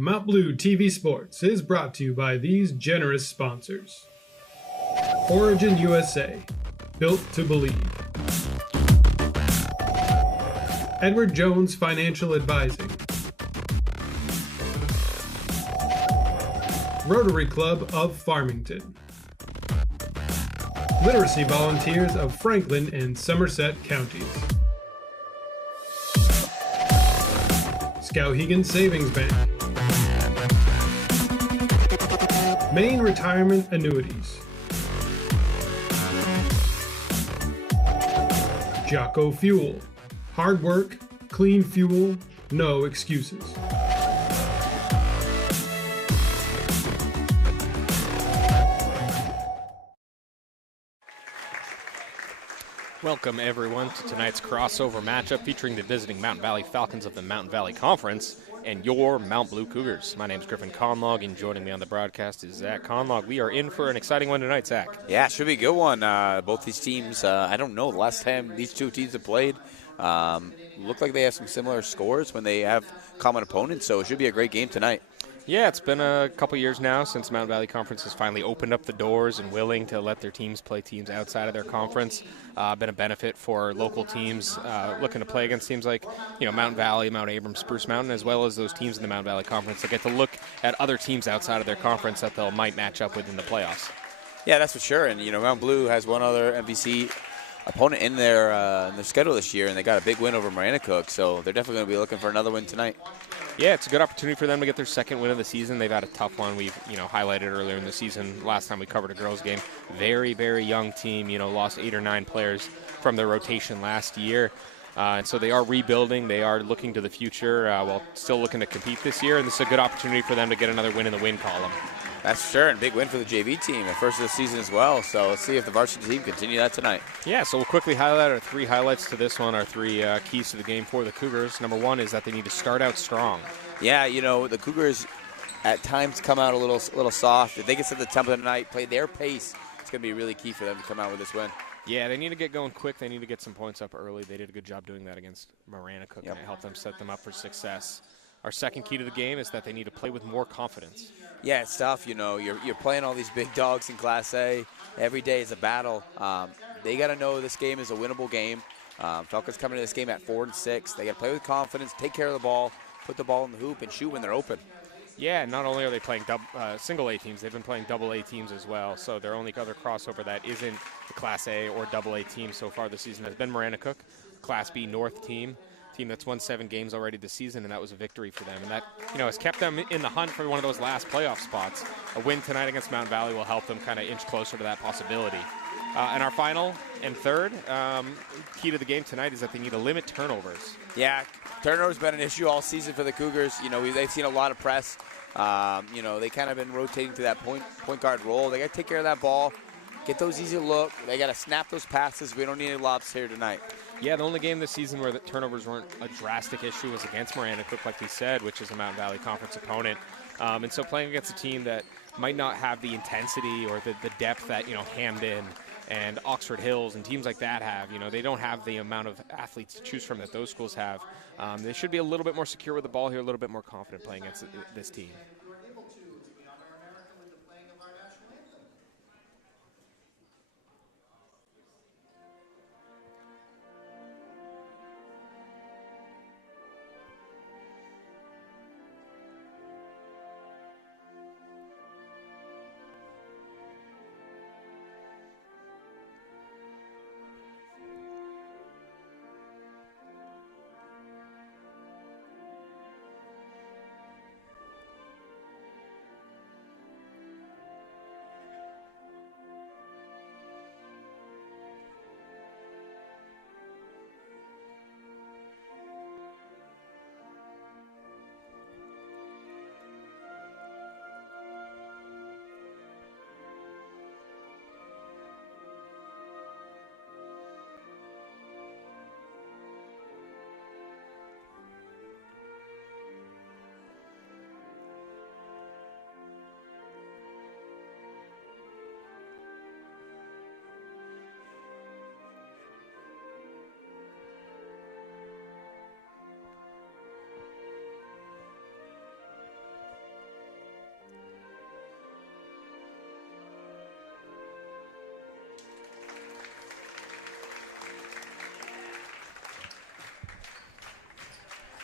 Mount Blue TV Sports is brought to you by these generous sponsors. Origin USA, built to believe. Edward Jones Financial Advising. Rotary Club of Farmington. Literacy Volunteers of Franklin and Somerset Counties. Skowhegan Savings Bank. Maine Retirement Annuities. Jocko Fuel. Hard work, clean fuel, no excuses. Welcome, everyone, to tonight's crossover matchup featuring the visiting Mountain Valley Falcons of the Mountain Valley Conference and your Mount Blue Cougars. My name is Griffin Conlog, and joining me on the broadcast is Zach Conlog. We are in for an exciting one tonight, Zach. Yeah, it should be a good one. Both these teams, I don't know, the last time these two teams have played, look like they have some similar scores when they have common opponents, so it should be a great game tonight. Yeah, it's been a couple years now since Mountain Valley Conference has finally opened up the doors and willing to let their teams play teams outside of their conference. Been a benefit for local teams looking to play against teams like Mountain Valley, Mount Abrams, Spruce Mountain, as well as those teams in the Mountain Valley Conference that get to look at other teams outside of their conference that they might match up with in the playoffs. Yeah, that's for sure. And Mount Blue has one other MVC opponent in their schedule this year, and they got a big win over Maranacook, so they're definitely going to be looking for another win tonight. Yeah, it's a good opportunity for them to get their second win of the season. They've had a tough one. We've highlighted earlier in the season. Last time we covered a girls' game, very, very young team. Lost 8 or 9 players from their rotation last year, and so they are rebuilding. They are looking to the future while still looking to compete this year, and this is a good opportunity for them to get another win in the win column. That's for sure, and big win for the JV team, the first of the season as well. So let's see if the varsity team continue that tonight. Yeah, so we'll quickly highlight our 3 highlights to this one, our 3 keys to the game for the Cougars. Number 1 is that they need to start out strong. Yeah, the Cougars at times come out a little soft. If they can set the tempo tonight, play their pace, it's going to be really key for them to come out with this win. Yeah, they need to get going quick. They need to get some points up early. They did a good job doing that against Maranacook, and it helped them set them up for success. Our second key to the game is that they need to play with more confidence. Yeah, it's tough. You're playing all these big dogs in Class A. Every day is a battle. They got to know this game is a winnable game. Falcons coming to this game at 4-6. They got to play with confidence, take care of the ball, put the ball in the hoop, and shoot when they're open. Yeah, not only are they playing single A teams, they've been playing double A teams as well. So their only other crossover that isn't the Class A or double A team so far this season has been Maranacook, Class B North team that's won 7 games already this season, and that was a victory for them. And that, has kept them in the hunt for one of those last playoff spots. A win tonight against Mountain Valley will help them kind of inch closer to that possibility. And our final and third key to the game tonight is that they need to limit turnovers. Yeah, turnovers been an issue all season for the Cougars. They've seen a lot of press. They kind of been rotating to that point guard role. They got to take care of that ball, get those easy look. They got to snap those passes. We don't need any lobs here tonight. Yeah, the only game this season where the turnovers weren't a drastic issue was against Maranacook, like we said, which is a Mountain Valley Conference opponent. And so playing against a team that might not have the intensity or the depth that, Hamden and Oxford Hills and teams like that have, they don't have the amount of athletes to choose from that those schools have. They should be a little bit more secure with the ball here, a little bit more confident playing against this team.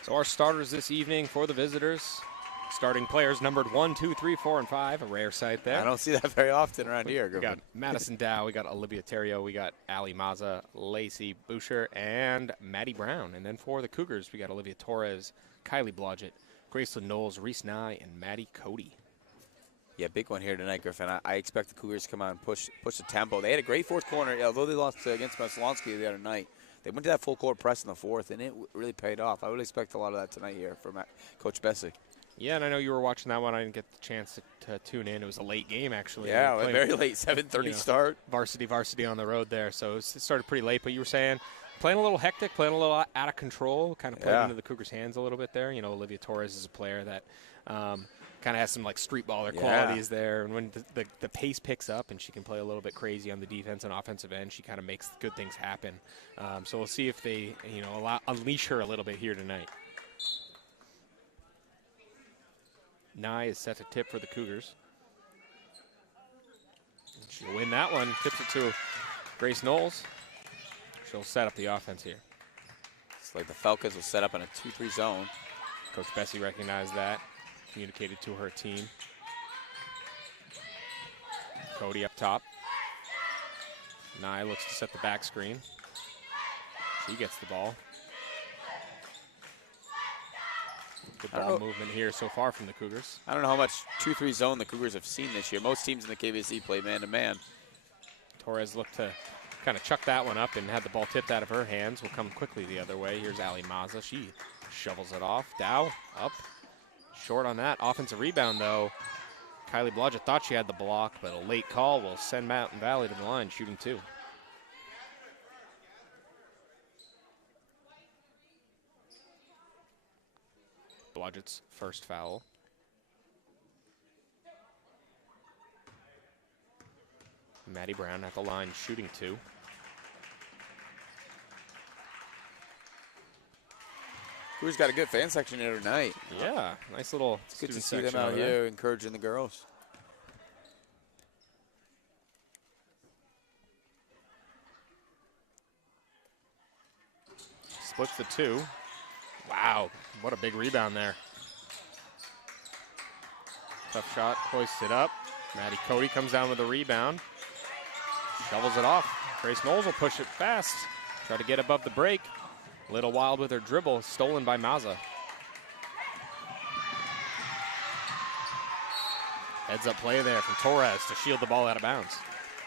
So our starters this evening for the visitors. Starting players numbered 1, 2, 3, 4, and 5. A rare sight there. I don't see that very often around here. We got Madison Dow, we got Olivia Terrio, we got Ali Maza, Lacey Boucher, and Maddie Brown. And then for the Cougars, we got Olivia Torres, Kylie Blodgett, Graceland Knowles, Reese Nye, and Maddie Cody. Yeah, big one here tonight, Griffin. I expect the Cougars to come out and push the tempo. They had a great fourth quarter, although they lost against Meslonsky the other night. They went to that full court press in the fourth, and it really paid off. I would expect a lot of that tonight here from Coach Bessie. Yeah, and I know you were watching that one. I didn't get the chance to tune in. It was a late game, actually. Yeah, very late, 7:30 start. Varsity on the road there, so it started pretty late. But you were saying playing a little hectic, playing a little out of control, kind of played into the Cougars' hands a little bit there. You know, Olivia Torres is a player that kind of has some like street baller qualities there. And when the pace picks up and she can play a little bit crazy on the defense and offensive end, she kind of makes good things happen. So we'll see if they, unleash her a little bit here tonight. Nye is set to tip for the Cougars. She'll win that one. Tips it to Grace Knowles. She'll set up the offense here. It's like the Falcons will set up in a 2-3 zone. Coach Bessie recognized that. Communicated to her team. Cody up top. Nye looks to set the back screen. She gets the ball. Good ball movement here so far from the Cougars. I don't know how much 2-3 zone the Cougars have seen this year. Most teams in the KVC play man-to-man. Torres looked to kind of chuck that one up and had the ball tipped out of her hands. Will come quickly the other way. Here's Ali Maza. She shovels it off. Dow up. Short on that. Offensive rebound, though. Kylie Blodgett thought she had the block, but a late call will send Mountain Valley to the line, shooting 2. Blodgett's first foul. Maddie Brown at the line, shooting 2. Cougars got a good fan section here tonight. Yeah, nice little. It's good to see them out here encouraging the girls. Splits the 2. Wow, what a big rebound there. Tough shot, hoists it up. Maddie Cody comes down with a rebound. Shovels it off. Grace Knowles will push it fast. Try to get above the break. A little wild with her dribble, stolen by Maza. Heads up play there from Torres to shield the ball out of bounds.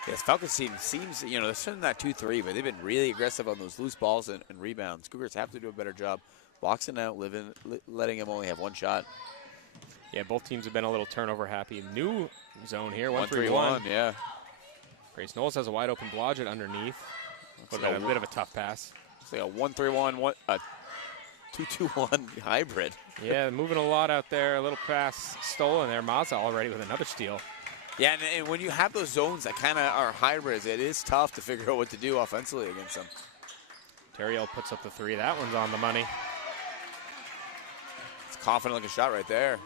Yes, Falcons team seems, they're sending that 2-3, but they've been really aggressive on those loose balls and rebounds. Cougars have to do a better job boxing out, letting them only have one shot. Yeah, both teams have been a little turnover happy. New zone here, 1-3-1. Yeah. Grace Knowles has a wide open Blodgett underneath. But a bit of a tough pass. It's like a 1-3-1, 2-2-1 hybrid. Yeah, moving a lot out there. A little pass stolen there. Maza already with another steal. Yeah, and when you have those zones that kind of are hybrids, it is tough to figure out what to do offensively against them. Terriel puts up the 3. That one's on the money. It's a confident-looking shot right there.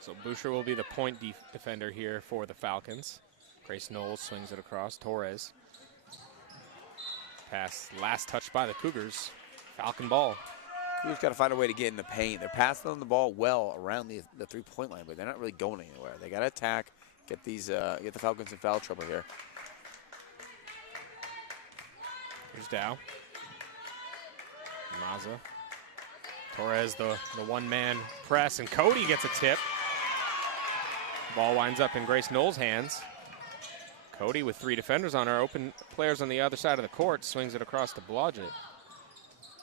So Boucher will be the point defender here for the Falcons. Grace Knowles swings it across. Torres. Pass last touched by the Cougars. Falcon ball. Cougars got to find a way to get in the paint. They're passing on the ball well around the three-point line, but they're not really going anywhere. They got to attack, get the Falcons in foul trouble here. Here's Dow. Maza. Torres, the one-man press, and Cody gets a tip. Ball winds up in Grace Knowles' hands. Cody with 3 defenders on her, open players on the other side of the court, swings it across to Blodgett.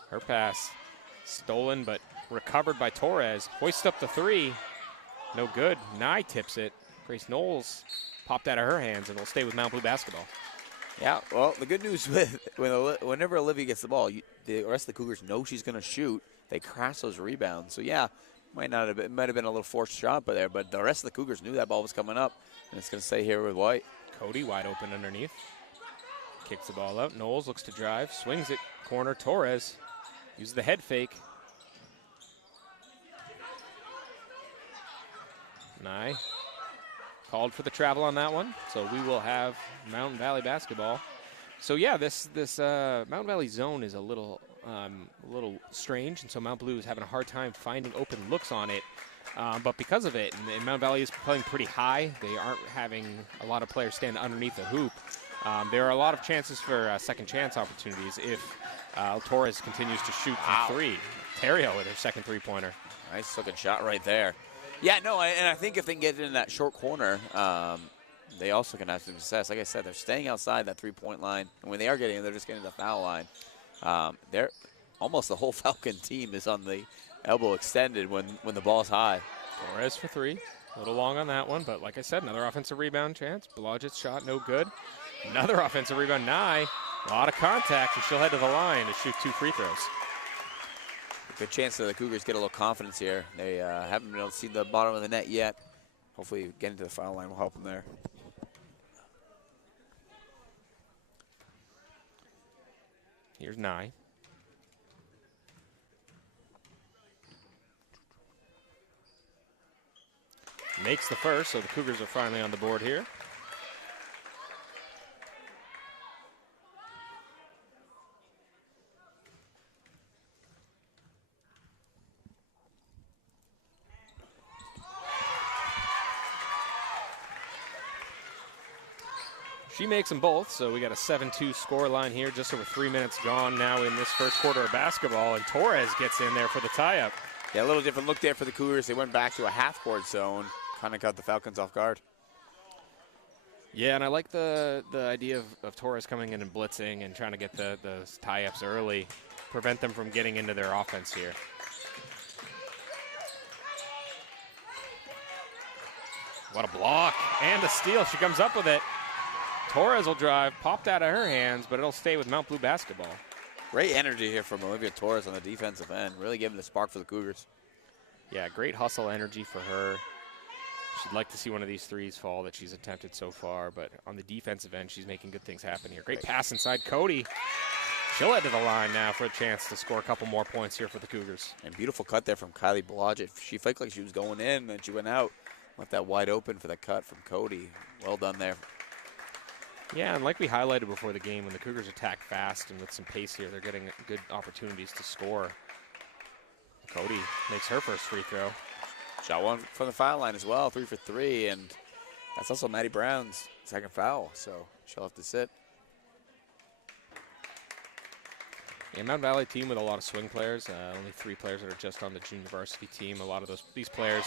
Her pass stolen, but recovered by Torres. Hoists up the 3. No good. Nye tips it. Grace Knowles popped out of her hands and will stay with Mount Blue basketball. Yeah, well, the good news with whenever Olivia gets the ball, the rest of the Cougars know she's going to shoot. They crash those rebounds. So, yeah, might have been a little forced shot by there, but the rest of the Cougars knew that ball was coming up, and it's going to stay here with White. Cody wide open underneath. Kicks the ball out. Knowles looks to drive. Swings it. Corner. Torres uses the head fake. Nye called for the travel on that one. So we will have Mountain Valley basketball. So, yeah, this Mountain Valley zone is a little a little strange, and so Mount Blue is having a hard time finding open looks on it. But because of it, and Mount Valley is playing pretty high, they aren't having a lot of players stand underneath the hoop. There are a lot of chances for second chance opportunities if Torres continues to shoot from three. Terrio with her second three-pointer. Nice looking shot right there. Yeah, no, and I think if they can get in that short corner, they also can have some success. Like I said, they're staying outside that three-point line, and when they are getting in, they're just getting to the foul line. They're almost the whole Falcon team is on the elbow extended when the ball's high. Torres for three. A little long on that one, but like I said, another offensive rebound chance. Blodgett's shot, no good. Another offensive rebound, Nye. A lot of contact, and she'll head to the line to shoot 2 free throws. Good chance that the Cougars get a little confidence here. They haven't been able to see the bottom of the net yet. Hopefully getting to the foul line will help them there. Here's Nye. Makes the first, so the Cougars are finally on the board here. She makes them both, so we got a 7-2 score line here. Just over 3 minutes gone now in this first quarter of basketball, and Torres gets in there for the tie-up. Yeah, a little different look there for the Cougars. They went back to a half-court zone, kind of caught the Falcons off guard. Yeah, and I like the idea of Torres coming in and blitzing and trying to get the tie-ups early, prevent them from getting into their offense here. What a block, and a steal. She comes up with it. Torres will drive, popped out of her hands, but it'll stay with Mount Blue basketball. Great energy here from Olivia Torres on the defensive end, really giving the spark for the Cougars. Yeah, great hustle energy for her. She'd like to see one of these threes fall that she's attempted so far, but on the defensive end, she's making good things happen here. Great pass inside Cody. She'll head to the line now for a chance to score a couple more points here for the Cougars. And beautiful cut there from Kylie Blodgett. She faked like she was going in, and she went out. Left that wide open for the cut from Cody. Well done there. Yeah, and like we highlighted before the game, when the Cougars attack fast and with some pace here, they're getting good opportunities to score. Cody makes her first free throw. Shot one from the foul line as well, 3 for 3, and that's also Maddie Brown's second foul, so she'll have to sit. Yeah, Mount Valley team with a lot of swing players, only 3 players that are just on the junior varsity team. A lot of these players,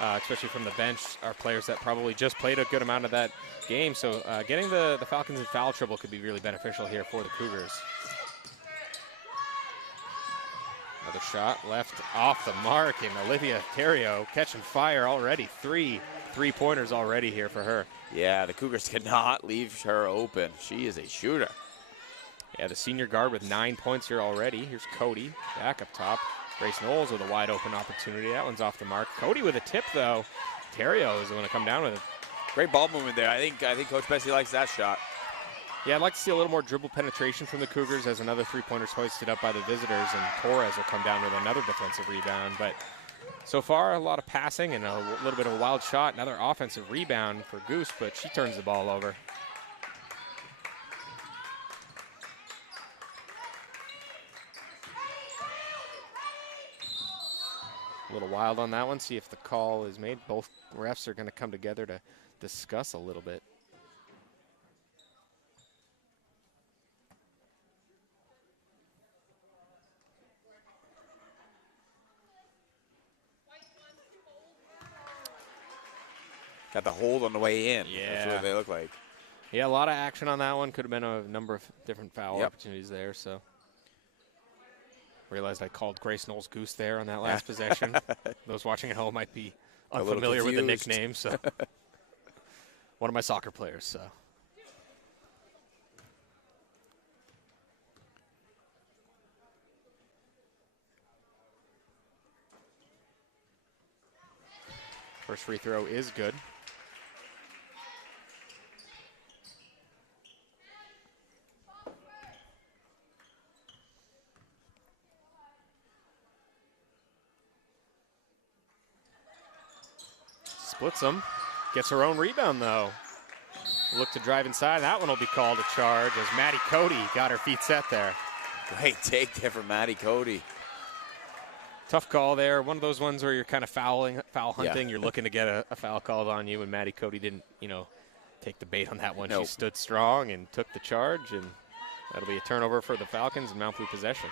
especially from the bench, are players that probably just played a good amount of that game. So getting the Falcons in foul trouble could be really beneficial here for the Cougars. Another shot left off the mark, and Olivia Terrio catching fire already. 3 3-pointers already here for her. Yeah, the Cougars cannot leave her open. She is a shooter. Yeah, the senior guard with 9 points here already. Here's Cody back up top. Grace Knowles with a wide open opportunity. That one's off the mark. Cody with a tip though. Terrio is going to come down with it. Great ball movement there. I think Coach Bessie likes that shot. Yeah, I'd like to see a little more dribble penetration from the Cougars as another 3-pointer's hoisted up by the visitors, and Torres will come down with another defensive rebound. But so far, a lot of passing and a little bit of a wild shot. Another offensive rebound for Goose, but she turns the ball over. A little wild on that one. See if the call is made. Both refs are going to come together to discuss a little bit. Got the hold on the way in. Yeah. That's what they look like. Yeah, a lot of action on that one. Could have been a number of different foul opportunities there. So realized I called Grace Knowles Goose there on that last possession. Those watching at home might be unfamiliar with the nickname. So one of my soccer players. So. First free throw is good. Splits them. Gets her own rebound, though. Look to drive inside. That one will be called a charge as Maddie Cody got her feet set there. Great take there from Maddie Cody. Tough call there. One of those ones where you're kind of foul hunting. Yeah. You're looking to get a foul called on you, and Maddie Cody didn't, take the bait on that one. Nope. She stood strong and took the charge, and that'll be a turnover for the Falcons and Mount Blue possession.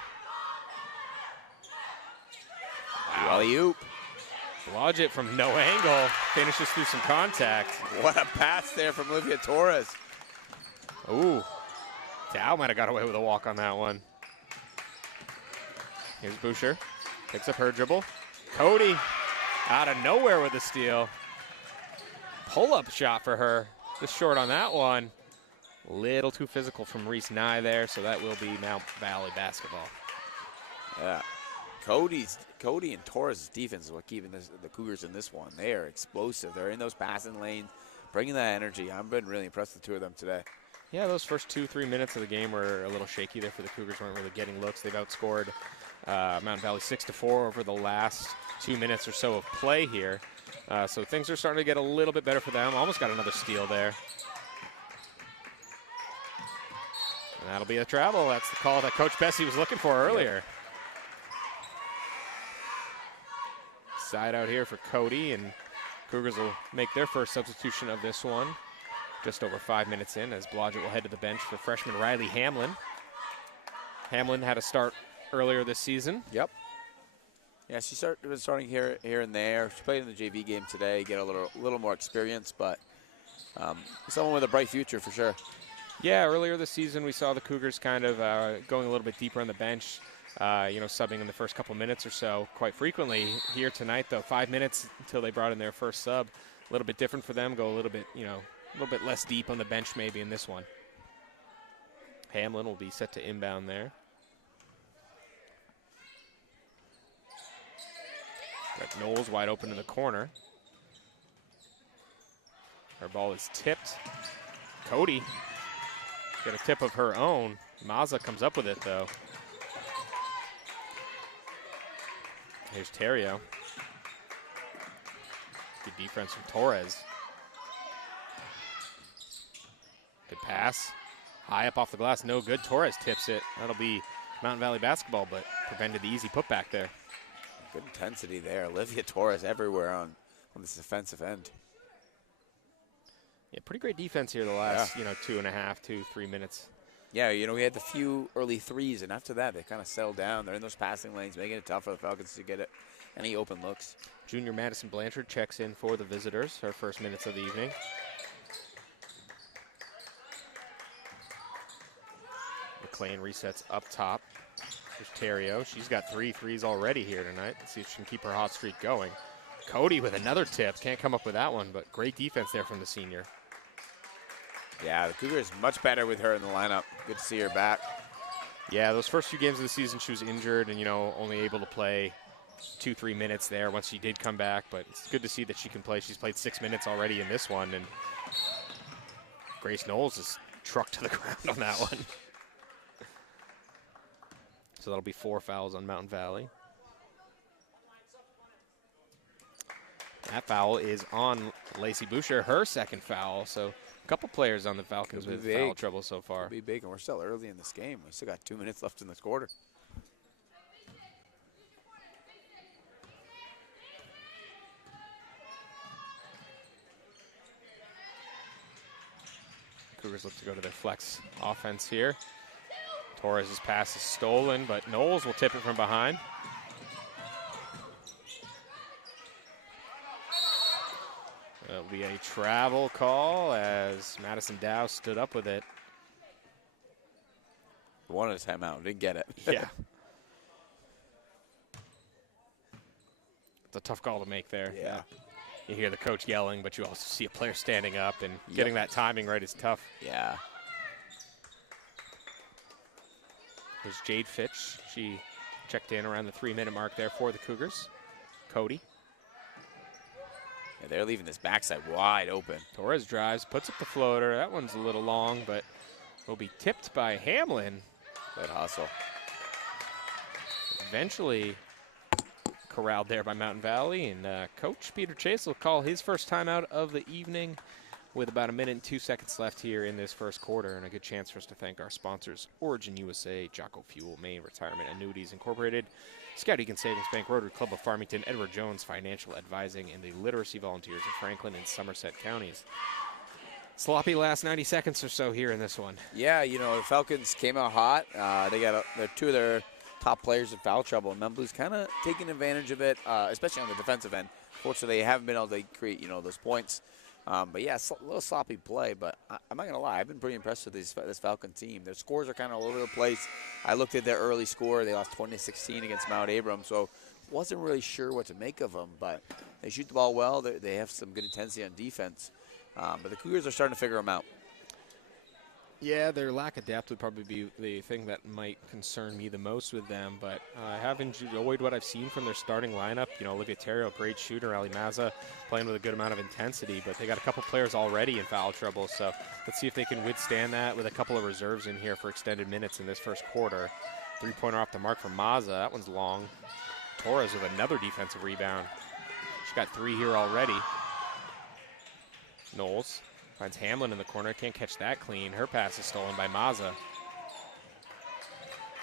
Alley-oop. Blodgett from no angle finishes through some contact. What a pass there from Olivia Torres. Ooh, Dow might have got away with a walk on that one. Here's Boucher, picks up her dribble. Cody out of nowhere with a steal. Pull-up shot for her, just short on that one. Little too physical from Reese Nye there, so that will be Mount Valley basketball. Yeah. Cody and Torres' defense is what keeping the Cougars in this one. They are explosive. They're in those passing lanes, bringing that energy. I've been really impressed with the two of them today. Yeah, those first 2-3 minutes of the game were a little shaky there for the Cougars. Weren't really getting looks. They've outscored Mountain Valley 6-4 over the last 2 minutes or so of play here. So things are starting to get a little bit better for them. Almost got another steal there. And that'll be a travel. That's the call that Coach Bessie was looking for earlier. Yep. Side out here for Cody, and Cougars will make their first substitution of this one just over 5 minutes in, as Blodgett will head to the bench for freshman Riley Hamlin. Hamlin had a start earlier this season. Yep. Yeah, she was starting here and there. She played in the JV game today, get a little more experience, but someone with a bright future for sure. Yeah, earlier this season we saw the Cougars kind of going a little bit deeper on the bench, subbing in the first couple minutes or so quite frequently. Here tonight, though, 5 minutes until they brought in their first sub. A little bit different for them, go a little bit, a little bit less deep on the bench maybe in this one. Hamlin will be set to inbound there. Got Knowles wide open in the corner. Her ball is tipped. Cody got a tip of her own. Maza comes up with it, though. Here's Terrio. Good defense from Torres. Good pass. High up off the glass, no good. Torres tips it. That'll be Mountain Valley basketball, but prevented the easy putback there. Good intensity there. Olivia Torres everywhere on this defensive end. Yeah, pretty great defense here the last, 2.5, 3 minutes. Yeah, we had the few early threes, and after that, they kind of settled down. They're in those passing lanes, making it tough for the Falcons to get any open looks. Junior Madison Blanchard checks in for the visitors, her first minutes of the evening. McLean resets up top. There's Terrio. She's got 3 threes already here tonight. Let's see if she can keep her hot streak going. Cody with another tip. Can't come up with that one, but great defense there from the senior. Yeah, the Cougar is much better with her in the lineup. Good to see her back. Yeah, those first few games of the season, she was injured and, only able to play 2-3 minutes there once she did come back. But it's good to see that she can play. She's played 6 minutes already in this one. And Grace Knowles is trucked to the ground on that one. So that'll be 4 fouls on Mountain Valley. That foul is on Lacey Boucher, her second foul. So a couple players on the Falcons with foul trouble so far. Could be big, and we're still early in this game. We still got 2 minutes left in this quarter. Cougars look to go to their flex offense here. Torres' pass is stolen, but Knowles will tip it from behind. It'll be a travel call as Madison Dow stood up with it. Wanted a timeout, didn't get it. Yeah. It's a tough call to make there. Yeah. You hear the coach yelling, but you also see a player standing up, and getting that timing right is tough. Yeah. There's Jade Fitch. She checked in around the 3-minute mark there for the Cougars. Cody. Yeah, they're leaving this backside wide open. Torres drives, puts up the floater. That one's a little long, but will be tipped by Hamlin. Good hustle. Eventually corralled there by Mountain Valley, and Coach Peter Chase will call his first timeout of the evening with about 1 minute and 2 seconds left here in this first quarter, and a good chance for us to thank our sponsors, Origin USA, Jocko Fuel, Maine Retirement Annuities Incorporated, Scout Egan Savings Bank, Rotary Club of Farmington, Edward Jones Financial Advising, and the Literacy Volunteers of Franklin and Somerset counties. Sloppy last 90 seconds or so here in this one. Yeah, you know, the Falcons came out hot. They got two of their top players in foul trouble, and Mount Blue's kind of taking advantage of it, especially on the defensive end. Fortunately, they haven't been able to create, you know, those points. But yeah, a little sloppy play, but I'm not going to lie. I've been pretty impressed with this Falcon team. Their scores are kind of all over the place. I looked at their early score. They lost 20-16 against Mount Abram, so wasn't really sure what to make of them. But they shoot the ball well. They have some good intensity on defense. But the Cougars are starting to figure them out. Yeah, their lack of depth would probably be the thing that might concern me the most with them, but I have enjoyed what I've seen from their starting lineup. You know, Olivia Terrio, great shooter, Ali Mazza playing with a good amount of intensity, but they got a couple players already in foul trouble, so let's see if they can withstand that with a couple of reserves in here for extended minutes in this first quarter. Three-pointer off the mark from Mazza. That one's long. Torres with another defensive rebound. She's got 3 here already. Knowles finds Hamlin in the corner. Can't catch that clean. Her pass is stolen by Mazza.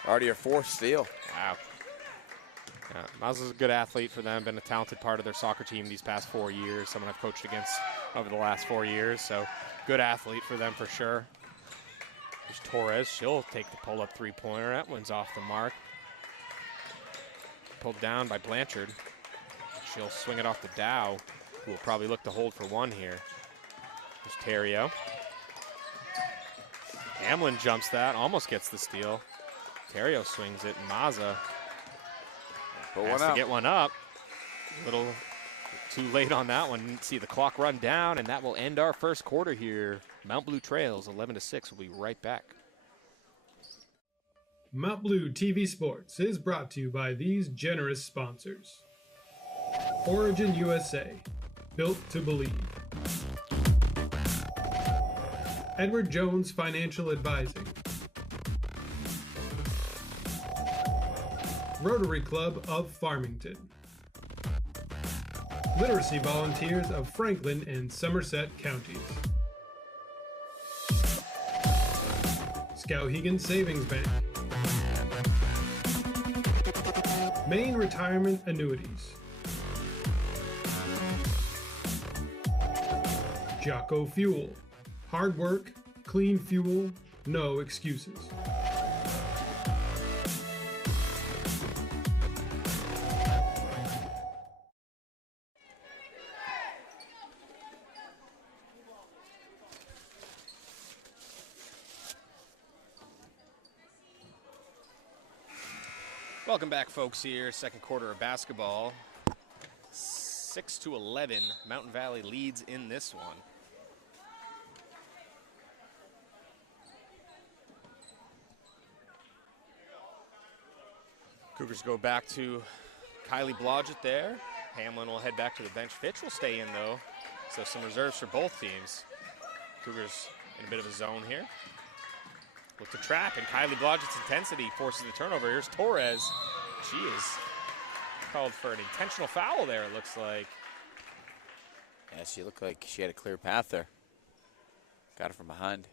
Already her 4th steal. Wow. Yeah, Mazza's a good athlete for them. Been a talented part of their soccer team these past 4 years. Someone I've coached against over the last 4 years. So good athlete for them for sure. There's Torres. She'll take the pull-up three-pointer. That one's off the mark. Pulled down by Blanchard. She'll swing it off to Dow, who will probably look to hold for one here. There's Terrio. Hamlin jumps that, almost gets the steal. Terrio swings it, and Mazza has to get one up. A little too late on that one. Didn't see the clock run down, and that will end our first quarter here. Mount Blue trails 11-6. We'll be right back. Mount Blue TV Sports is brought to you by these generous sponsors. Origin USA, built to believe. Edward Jones Financial Advising. Rotary Club of Farmington. Literacy Volunteers of Franklin and Somerset counties. Skowhegan Savings Bank. Maine Retirement Annuities. Jocko Fuel. Hard work, clean fuel, no excuses. Welcome back, folks, here. Second quarter of basketball. 6-11. Mountain Valley leads in this one. Cougars go back to Kylie Blodgett there. Hamlin will head back to the bench. Fitch will stay in, though. So some reserves for both teams. Cougars in a bit of a zone here. Look to trap, and Kylie Blodgett's intensity forces the turnover. Here's Torres. She is called for an intentional foul there, it looks like. Yeah, she looked like she had a clear path there. Got it from behind.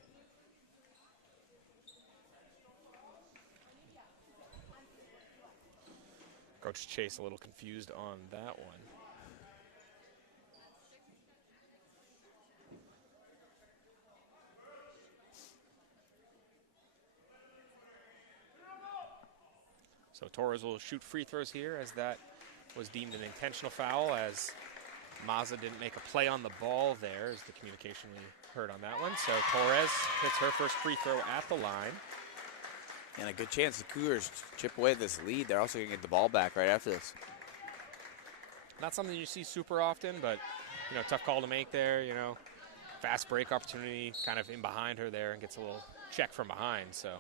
Coach Chase a little confused on that one. So Torres will shoot free throws here, as that was deemed an intentional foul, as Mazza didn't make a play on the ball there, is the communication we heard on that one. So Torres hits her first free throw at the line. And a good chance the Cougars chip away this lead. They're also going to get the ball back right after this. Not something you see super often, but, you know, tough call to make there, you know. Fast break opportunity, kind of in behind her there, and gets a little check from behind, so.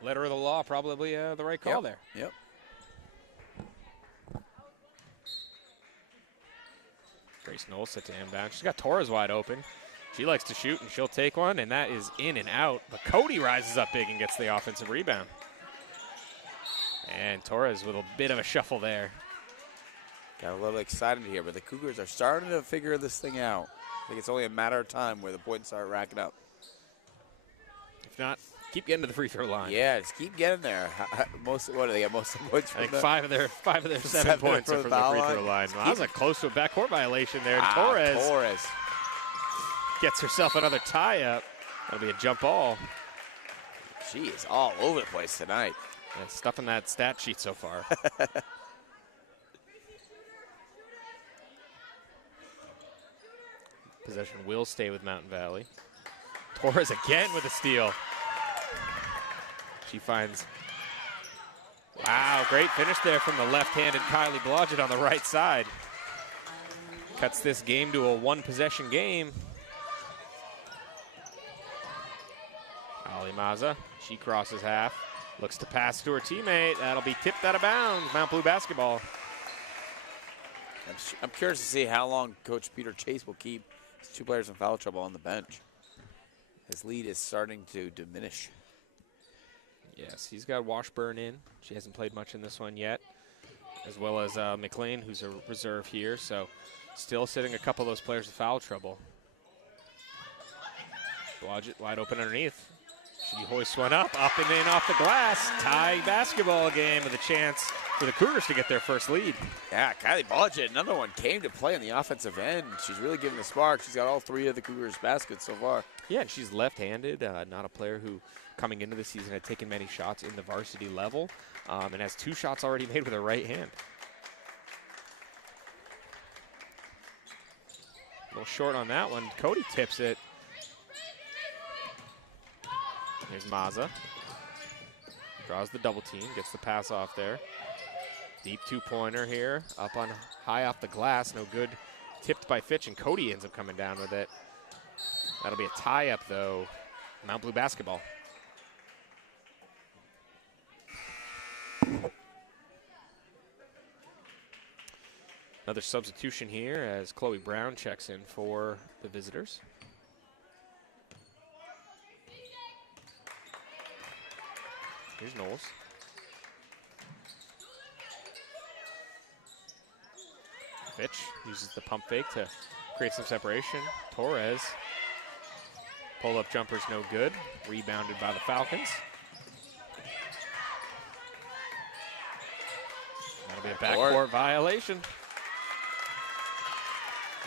Letter of the law, probably the right call there. Yep. Grace Knowles set to inbound. She's got Torres wide open. She likes to shoot, and she'll take one, and that is in and out. But Cody rises up big and gets the offensive rebound. And Torres with a bit of a shuffle there. Got a little excited here, but the Cougars are starting to figure this thing out. I think it's only a matter of time where the points start racking up. If not, keep getting to the free throw line. Yeah, just keep getting there. What do they get? Most of the points from I think five of their 7 points are from the free throw line. Well, that was a close to a backcourt violation there. And Torres gets herself another tie-up. That'll be a jump ball. She is all over the place tonight. Yeah, stuffing that stat sheet so far. Possession will stay with Mountain Valley. Torres again with a steal. She finds, wow, great finish there from the left-handed Kylie Blodgett on the right side. Cuts this game to a one-possession game. Ali Maza, she crosses half, looks to pass to her teammate. That'll be tipped out of bounds. Mount Blue basketball. I'm curious to see how long Coach Peter Chase will keep his 2 players in foul trouble on the bench. His lead is starting to diminish. Yes, he's got Washburn in. She hasn't played much in this one yet, as well as McLean, who's a reserve here. So still sitting a couple of those players in foul trouble. Blodgett wide open underneath. She hoists one up and in off the glass. Tie basketball game with a chance for the Cougars to get their first lead. Yeah, Kylie Blodgett, another one, came to play on the offensive end. She's really giving the spark. She's got all 3 of the Cougars' baskets so far. Yeah, and she's left-handed, not a player who, coming into the season, had taken many shots in the varsity level, and has 2 shots already made with her right hand. A little short on that one. Cody tips it. Here's Maza. Draws the double team, gets the pass off there. Deep 2-pointer here, up on high off the glass, no good. Tipped by Fitch, and Cody ends up coming down with it. That'll be a tie-up, though. Mount Blue basketball. Another substitution here as Chloe Brown checks in for the visitors. Here's Knowles. Fitch uses the pump fake to create some separation. Torres, pull-up jumper's no good. Rebounded by the Falcons. That'll be a backcourt violation.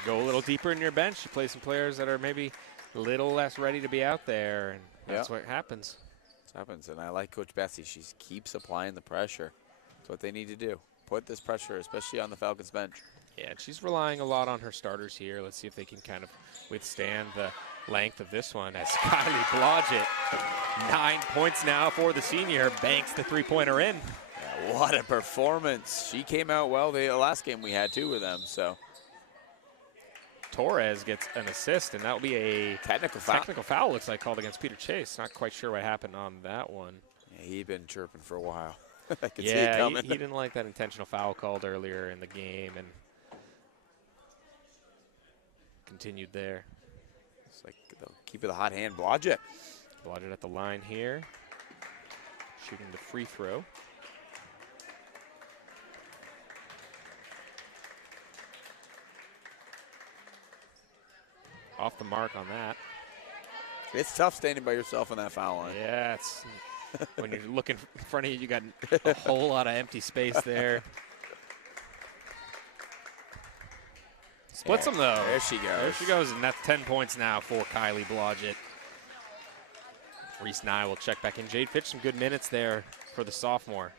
Go a little deeper in your bench. You play some players that are maybe a little less ready to be out there, and that's what happens. It happens, and I like Coach Bessie. She keeps applying the pressure. That's what they need to do. Put this pressure, especially on the Falcons bench. Yeah, and she's relying a lot on her starters here. Let's see if they can kind of withstand the length of this one as Kylie Blodgett, 9 points now for the senior, banks the 3-pointer in. Yeah, what a performance. She came out well the last game we had, too, with them, so. Torres gets an assist, and that'll be a technical foul, looks like, called against Peter Chase. Not quite sure what happened on that one. Yeah, he'd been chirping for a while. I could see yeah, it coming. He didn't like that intentional foul called earlier in the game, and continued there. It's like they'll keep it a hot hand. Blodgett. Blodgett at the line here, shooting the free throw. Off the mark on that. It's tough standing by yourself on that foul line. Yeah, it's when you're looking in front of you, you got a whole lot of empty space there. Splits them, though. There she goes. There she goes, and that's 10 points now for Kylie Blodgett. Reese Nye will check back in. Jade Fitch, some good minutes there for the sophomore.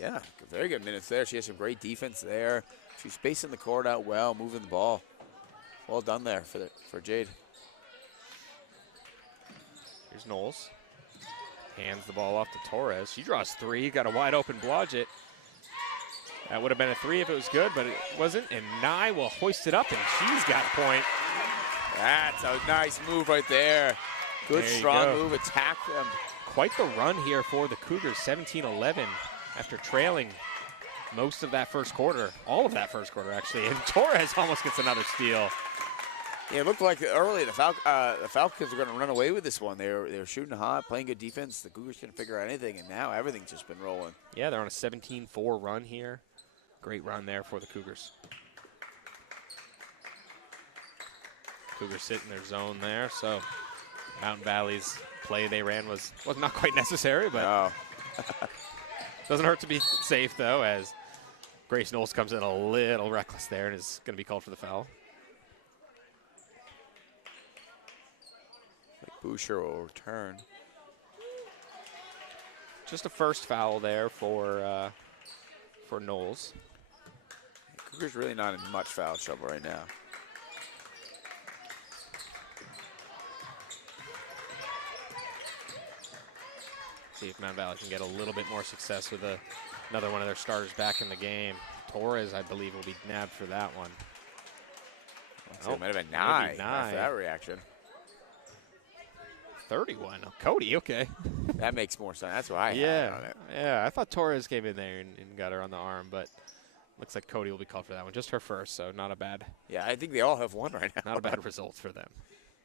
Yeah, very good minutes there. She has some great defense there. She's spacing the court out well, moving the ball. Well done there for Jade. Here's Knowles. Hands the ball off to Torres. She draws 3, got a wide open Blodgett. That would have been a 3 if it was good, but it wasn't. And Nye will hoist it up, and she's got a point. That's a nice move right there. Good, strong move. Attack them. Quite the run here for the Cougars, 17-11, after trailing most of that first quarter. All of that first quarter, actually. And Torres almost gets another steal. Yeah, it looked like early the Falcons were going to run away with this one. They were shooting hot, playing good defense. The Cougars couldn't figure out anything, and now everything's just been rolling. Yeah, they're on a 17-4 run here. Great run there for the Cougars. Cougars sit in their zone there, so Mountain Valley's play they ran was not quite necessary, but doesn't hurt to be safe, though, as Grace Knowles comes in a little reckless there and is going to be called for the foul. Boucher will return. Just a first foul there for Knowles. Cougars really not in much foul trouble right now. See if Mountain Valley can get a little bit more success with another one of their starters back in the game. Torres, I believe, will be nabbed for that one. It might have been Nye after that reaction. 31. Oh, Cody, okay. That makes more sense. That's why I had on it. Yeah, I thought Torres came in there and got her on the arm, but looks like Cody will be called for that one. Just her first, so not a bad. Yeah, I think they all have one right now. Not a bad result for them.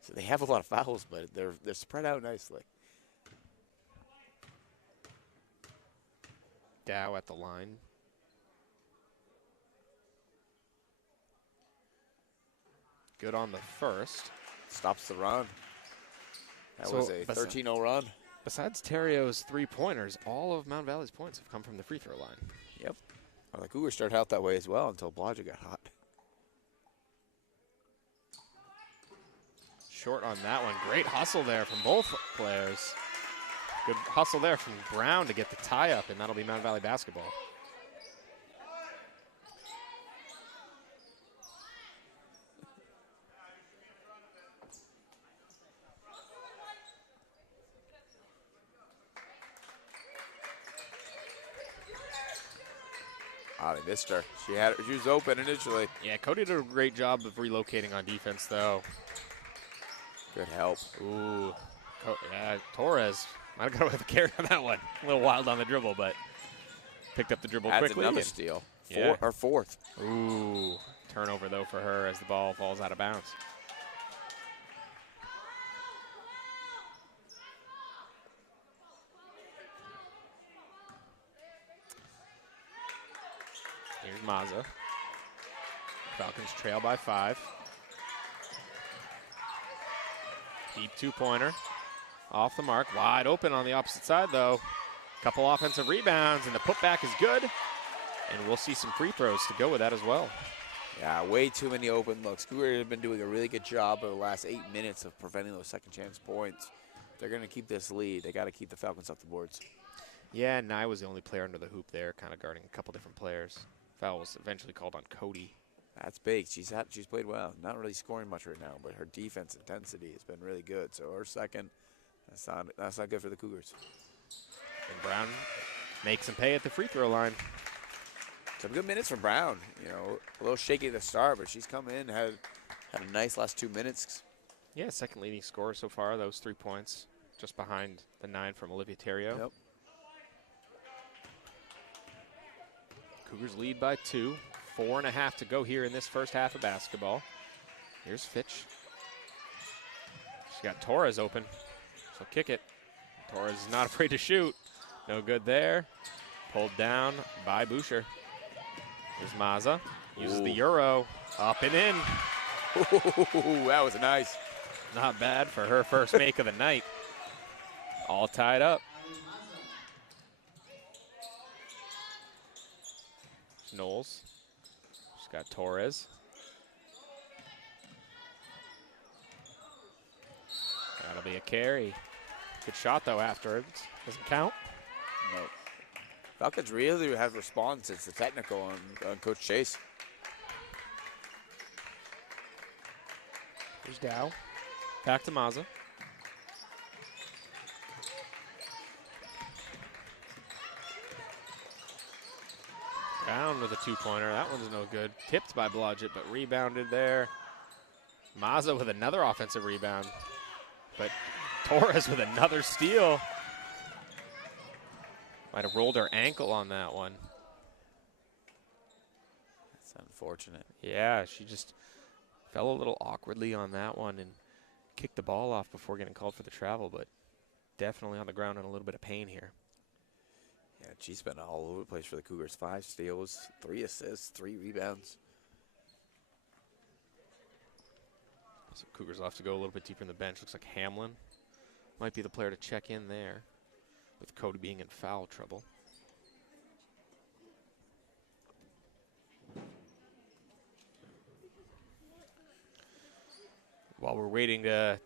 So they have a lot of fouls, but they're spread out nicely. Dow at the line. Good on the first. Stops the run. That was a 13-0 run. Besides Terrio's three-pointers, all of Mount Valley's points have come from the free throw line. Yep. Well, the Cougars started out that way as well until Blodgett got hot. Short on that one. Great hustle there from both players. Good hustle there from Brown to get the tie up, and that'll be Mount Valley basketball. They missed her. She was open initially. Yeah, Cody did a great job of relocating on defense, though. Good help. Ooh, yeah, Torres might have got away with a carry on that one. A little wild on the dribble, but picked up the dribble That's quickly. Another steal. Yeah. Her fourth. Ooh, turnover, though, for her as the ball falls out of bounds. Here's Mazza. Falcons trail by 5. Deep two-pointer. Off the mark. Wide open on the opposite side, though. Couple offensive rebounds, and the putback is good. And we'll see some free throws to go with that as well. Yeah, way too many open looks. Cougars have been doing a really good job over the last 8 minutes of preventing those second chance points. If they're going to keep this lead, they got to keep the Falcons off the boards. Yeah, Nye was the only player under the hoop there, kind of guarding a couple different players. Foul was eventually called on Cody. That's big. She's played well. Not really scoring much right now, but her defense intensity has been really good. So her second, that's not good for the Cougars. And Brown makes him pay at the free throw line. Some good minutes from Brown. You know, a little shaky at the start, but she's come in, had a nice last 2 minutes. Yeah, second leading scorer so far, those 3 points, just behind the 9 from Olivia Terrio. Yep. Cougars lead by 2. 4.5 to go here in this first half of basketball. Here's Fitch. She's got Torres open. She'll kick it. Torres is not afraid to shoot. No good there. Pulled down by Boucher. Here's Mazza. Uses the Euro. Up and in. Ooh, that was nice. Not bad for her first make of the night. All tied up. Knowles. She's got Torres. That'll be a carry. Good shot, though, afterwards. Doesn't count. No. Falcons really have responded since the technical on Coach Chase. Here's Dow. Back to Mazza. Brown with a two-pointer. That one's no good. Tipped by Blodgett, but rebounded there. Mazza with another offensive rebound. But Torres with another steal. Might have rolled her ankle on that one. That's unfortunate. Yeah, she just fell a little awkwardly on that one and kicked the ball off before getting called for the travel, but definitely on the ground in a little bit of pain here. Yeah, she's been all over the place for the Cougars. 5 steals, 3 assists, 3 rebounds. So Cougars will have to go a little bit deeper in the bench. Looks like Hamlin might be the player to check in there, with Cody being in foul trouble. While we're waiting to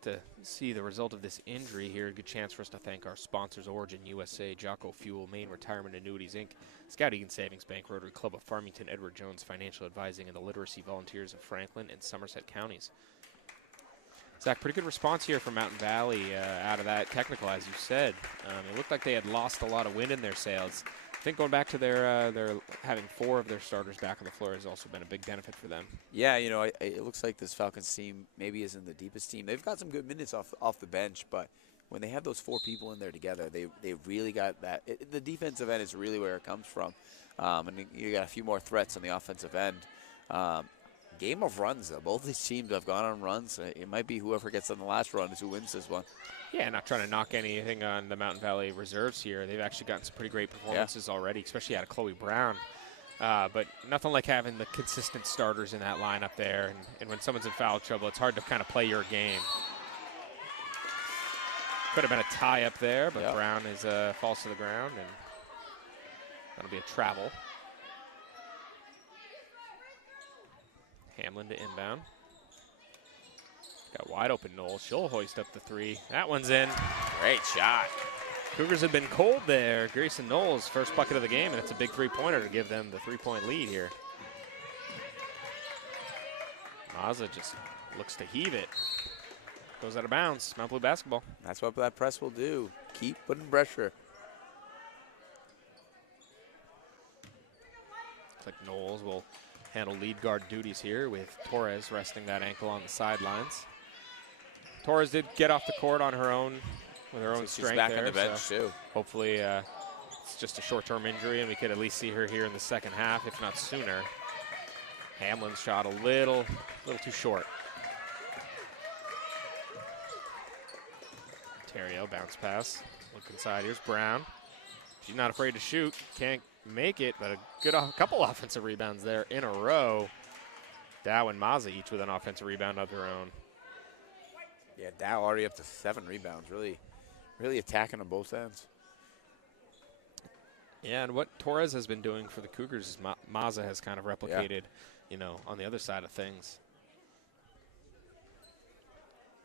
see the result of this injury here, a good chance for us to thank our sponsors, Origin USA, Jocko Fuel, Maine Retirement Annuities, Inc., Skowhegan Savings Bank, Rotary Club of Farmington, Edward Jones Financial Advising, and the Literacy Volunteers of Franklin and Somerset counties. Zach, pretty good response here from Mountain Valley out of that technical, as you said. It looked like they had lost a lot of wind in their sails. I think going back to their having 4 of their starters back on the floor has also been a big benefit for them. Yeah, you know, it looks like this Falcons team maybe isn't the deepest team. They've got some good minutes off the bench, but when they have those 4 people in there together, they really got that. The defensive end is really where it comes from, and you got a few more threats on the offensive end. Game of runs, though. Both these teams have gone on runs. It might be whoever gets on the last run is who wins this one. Yeah, not trying to knock anything on the Mountain Valley reserves here. They've actually gotten some pretty great performances already, especially out of Chloe Brown. But nothing like having the consistent starters in that lineup there. And when someone's in foul trouble, it's hard to kind of play your game. Could have been a tie up there, but Brown is falls to the ground, and that'll be a travel. Hamlin to inbound. Got wide open Knowles. She'll hoist up the 3. That one's in. Great shot. Cougars have been cold there. Grayson Knowles, first bucket of the game, and it's a big 3-pointer to give them the 3-point lead here. Mazza just looks to heave it. Goes out of bounds. Mount Blue basketball. That's what that press will do. Keep putting pressure. Looks like Knowles will handle lead guard duties here with Torres resting that ankle on the sidelines. Torres did get off the court on her own with her own strength. She's back there, on the bench too. Hopefully it's just a short-term injury and we could at least see her here in the second half, if not sooner. Hamlin's shot a little too short. Terrio bounce pass. Look inside. Here's Brown. She's not afraid to shoot. Can't make it, but a couple offensive rebounds there in a row. Dow and Mazza each with an offensive rebound of their own. Yeah, Dow already up to 7 rebounds. Really attacking on both ends. Yeah, and what Torres has been doing for the Cougars is Mazza has kind of replicated, you know, on the other side of things.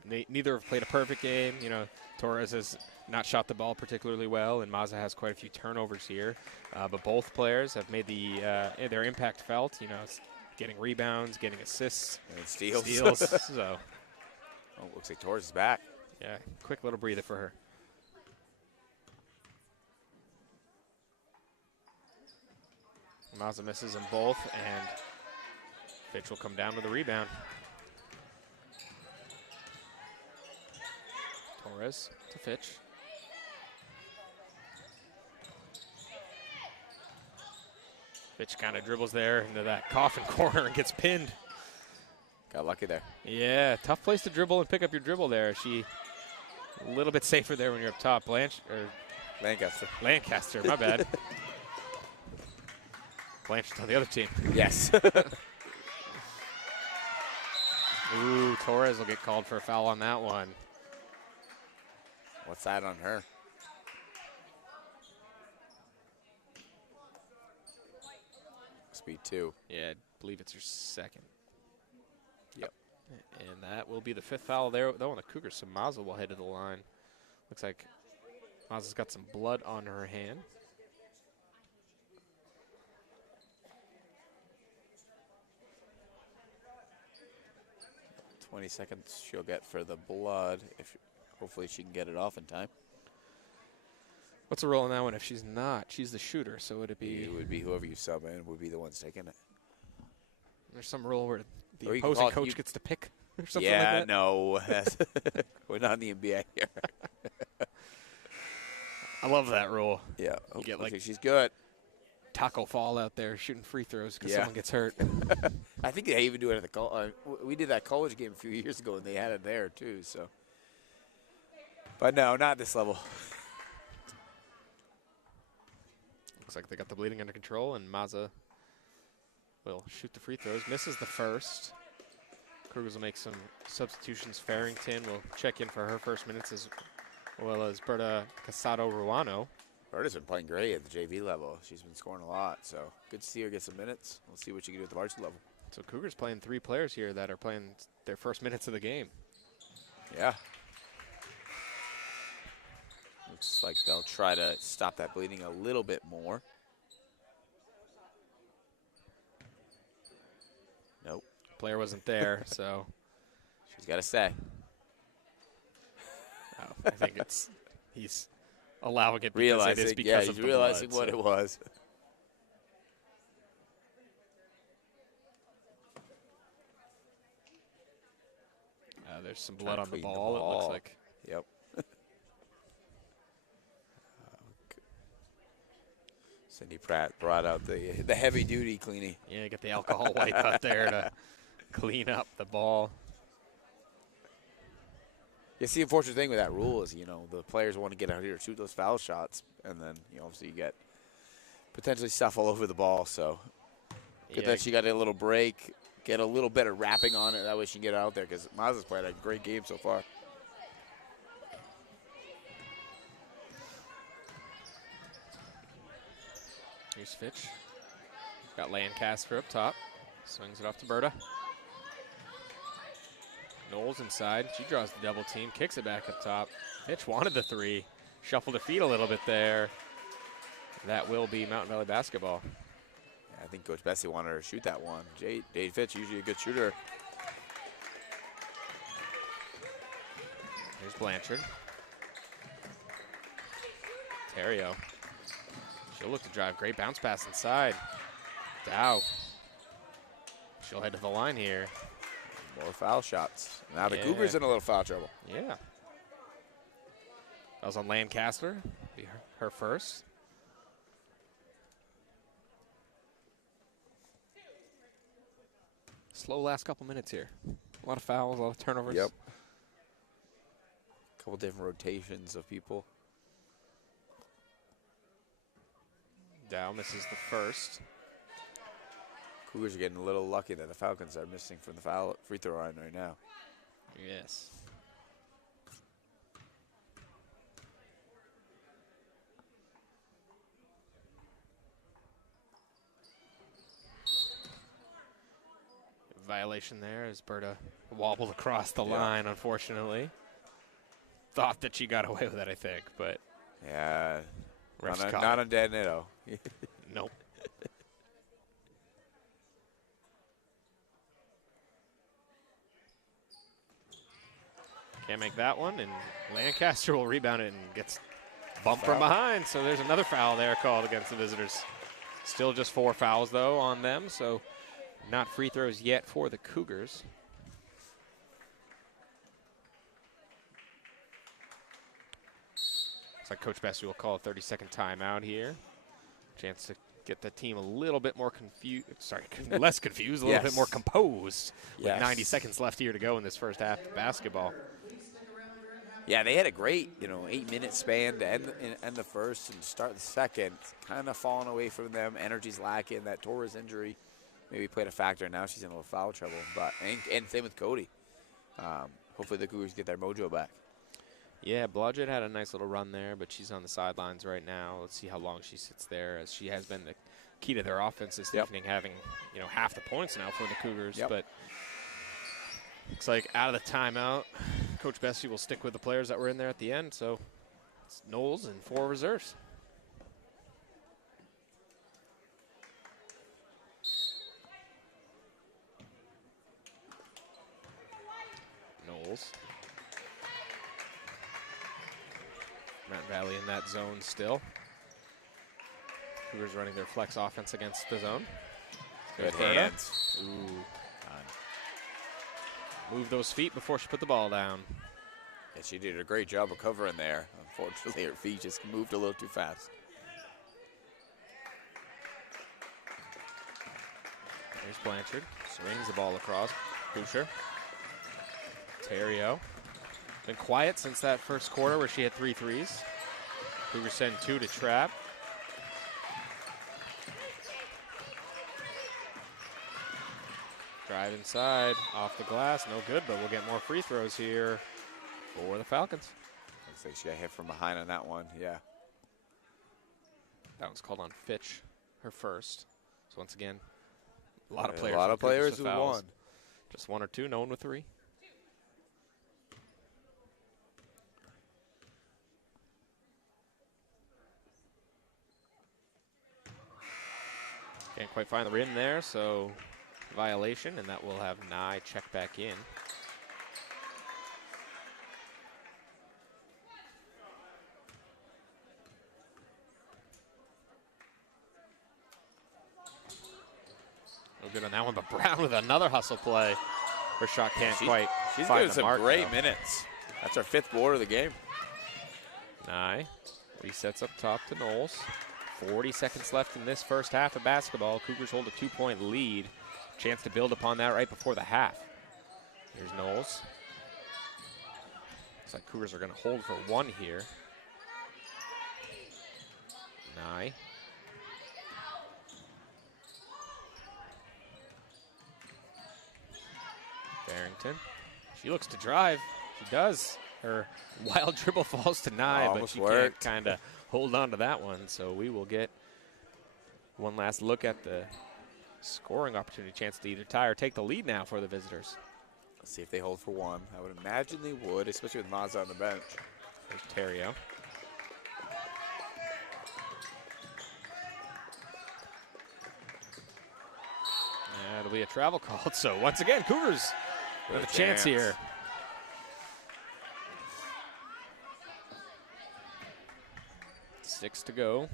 Neither have played a perfect game. You know, Torres has not shot the ball particularly well, and Mazza has quite a few turnovers here. But both players have made their impact felt. You know, getting rebounds, getting assists, and steals. So, looks like Torres is back. Yeah, quick little breather for her. Mazza misses them both, and Fitch will come down with the rebound. Torres to Fitch. Fitch kind of dribbles there into that coffin corner and gets pinned. Got lucky there. Yeah, tough place to dribble and pick up your dribble there. She a little bit safer there when you're up top. Lancaster, my bad. Blanchard's on the other team. Yes. Ooh, Torres will get called for a foul on that one. What's that on her? Speed 2. Yeah, I believe it's her second. Yep. And that will be the 5th foul there, though, on the Cougars. So Mazza will head to the line. Looks like Mazza's got some blood on her hand. 20 seconds she'll get for the blood. Hopefully she can get it off in time. What's the role in that one if she's not? She's the shooter, so would it be? It would be whoever you sub in would be the ones taking it. There's some rule where the opposing coach gets to pick or something like that? No. We're not in the NBA here. I love that rule. Yeah. You get like she's good. Taco Fall out there shooting free throws because someone gets hurt. I think they even do it at the we did that college game a few years ago, and they had it there too. So, but no, not this level. Looks like they got the bleeding under control, and Mazza will shoot the free throws. Misses the first. Cougars will make some substitutions. Farrington will check in for her first minutes as well as Berta Casado-Ruano. Berta's been playing great at the JV level. She's been scoring a lot, so good to see her get some minutes. We'll see what she can do at the varsity level. So Cougars playing 3 players here that are playing their first minutes of the game. Yeah. Looks like they'll try to stop that bleeding a little bit more. Nope. Player wasn't there, so she's got to stay. Oh, I think he's allowing it because realizing, it is because he's of the realizing blood, what it was. There's some blood on the ball, it looks like. Yep. Cindy Pratt brought out the heavy-duty cleaning. Yeah, get the alcohol wipe out there to clean up the ball. Yes, the unfortunate thing with that rule is, the players want to get out here to shoot those foul shots, and then, obviously you get potentially stuff all over the ball. So good that she got a little break, get a little better wrapping on it. That way she can get out there because Mazda's played a great game so far. Here's Fitch. Got Lancaster up top. Swings it off to Berta. Knowles inside. She draws the double team. Kicks it back up top. Fitch wanted the 3. Shuffled her feet a little bit there. That will be Mountain Valley basketball. Yeah, I think Coach Bessie wanted her to shoot that one. Jade Fitch, usually a good shooter. Here's Blanchard. Terrio. She'll look to drive. Great bounce pass inside. Dow. She'll head to the line here. More foul shots. Now the Cougars in a little foul trouble. Yeah. That was on Lancaster. Be her first. Slow last couple minutes here. A lot of fouls, a lot of turnovers. Yep. A couple different rotations of people. Dow misses the first. Cougars are getting a little lucky that the Falcons are missing from the free throw line right now. Yes. Violation there as Berta wobbled across the line, unfortunately. Thought that she got away with it, I think, but yeah, refs not on Dan Nitto. Nope. Can't make that one, and Lancaster will rebound it and gets bumped from behind. So there's another foul there called against the visitors. Still just 4 fouls, though, on them, so not free throws yet for the Cougars. Looks like Coach Bessie will call a 30-second timeout here. Chance to get the team a little bit more confused. Sorry, less confused, a little bit more composed. With 90 seconds left here to go in this first half of basketball. Yeah, they had a great, 8-minute span to end the first and start the second. Kind of falling away from them. Energy's lacking. That Torres injury maybe played a factor. Now she's in a little foul trouble. But and same with Cody. Hopefully the Cougars get their mojo back. Yeah, Blodgett had a nice little run there, but she's on the sidelines right now. Let's see how long she sits there, as she has been the key to their offense this evening, having half the points now for the Cougars. But looks like out of the timeout, Coach Bessie will stick with the players that were in there at the end. So it's Knowles and 4 reserves. Knowles. Mountain Valley in that zone still. Cougars running their flex offense against the zone. Good hands. Ooh. Move those feet before she put the ball down. Yeah, she did a great job of covering there. Unfortunately, her feet just moved a little too fast. Here's Blanchard. Swings the ball across. Boucher. Terrio. Been quiet since that first quarter where she had 3 threes. Cougars send 2 to trap. Drive inside, off the glass, no good, but we'll get more free throws here for the Falcons. Looks like she got hit from behind on that one, yeah. That one's called on Fitch, her first. So once again, a lot of players. A lot of players with fouls. one. Just one or two, no one with three. Can't quite find the rim there, so violation, and that will have Nye check back in. No good on that one, but Brown with another hustle play. Her shot can't quite She's find getting the some mark, great though. minutes. That's our 5th board of the game. Nye resets up top to Knowles. 40 seconds left in this first half of basketball. Cougars hold a 2-point lead. Chance to build upon that right before the half. Here's Knowles. Looks like Cougars are going to hold for one here. Nye. Barrington. She looks to drive. She does. Her wild dribble falls to Nye, but she can't kind of hold on to that one. So we will get one last look at the scoring opportunity, chance to either tie or take the lead now for the visitors. Let's see if they hold for one. I would imagine they would, especially with Mazza on the bench. There's Terrio. It'll be a travel call. So once again, Cougars with a chance here. Six to go.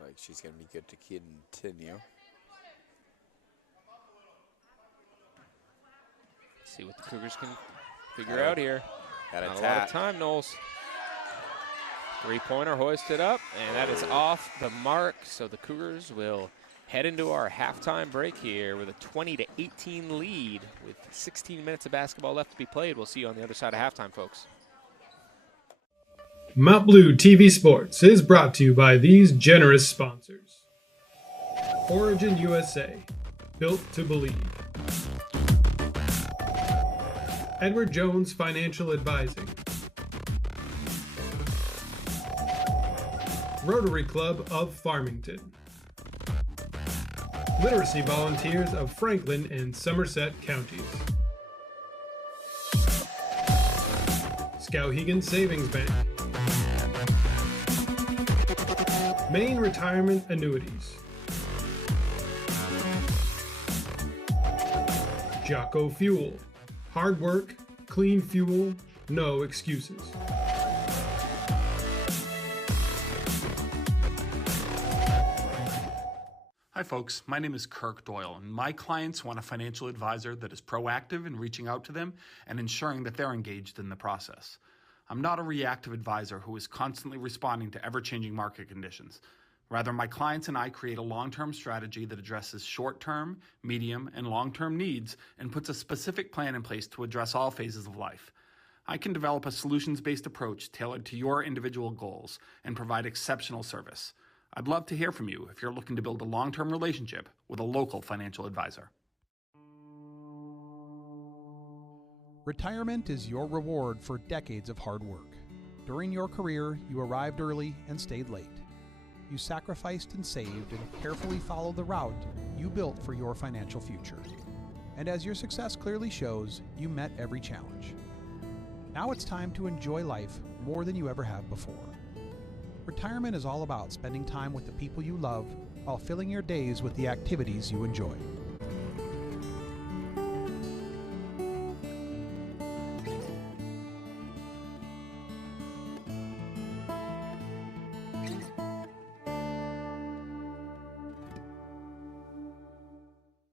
Like she's going to be good to continue. See what the Cougars can figure out here. Got a Not a lot of time, Knowles. Three-pointer hoisted up, and that is off the mark. So the Cougars will head into our halftime break here with a 20-18 lead with 16 minutes of basketball left to be played. We'll see you on the other side of halftime, folks. Mount Blue TV Sports is brought to you by these generous sponsors. Origin USA, built to believe. Edward Jones Financial Advising. Rotary Club of Farmington. Literacy Volunteers of Franklin and Somerset Counties. Skowhegan Savings Bank. Maine Retirement Annuities. Jocko Fuel. Hard work, clean fuel, no excuses. Hi folks, my name is Kirk Doyle, and my clients want a financial advisor that is proactive in reaching out to them and ensuring that they're engaged in the process. I'm not a reactive advisor who is constantly responding to ever-changing market conditions. Rather, my clients and I create a long-term strategy that addresses short-term, medium, and long-term needs and puts a specific plan in place to address all phases of life. I can develop a solutions-based approach tailored to your individual goals and provide exceptional service. I'd love to hear from you if you're looking to build a long-term relationship with a local financial advisor. Retirement is your reward for decades of hard work. During your career, you arrived early and stayed late. You sacrificed and saved and carefully followed the route you built for your financial future. And as your success clearly shows, you met every challenge. Now it's time to enjoy life more than you ever have before. Retirement is all about spending time with the people you love while filling your days with the activities you enjoy.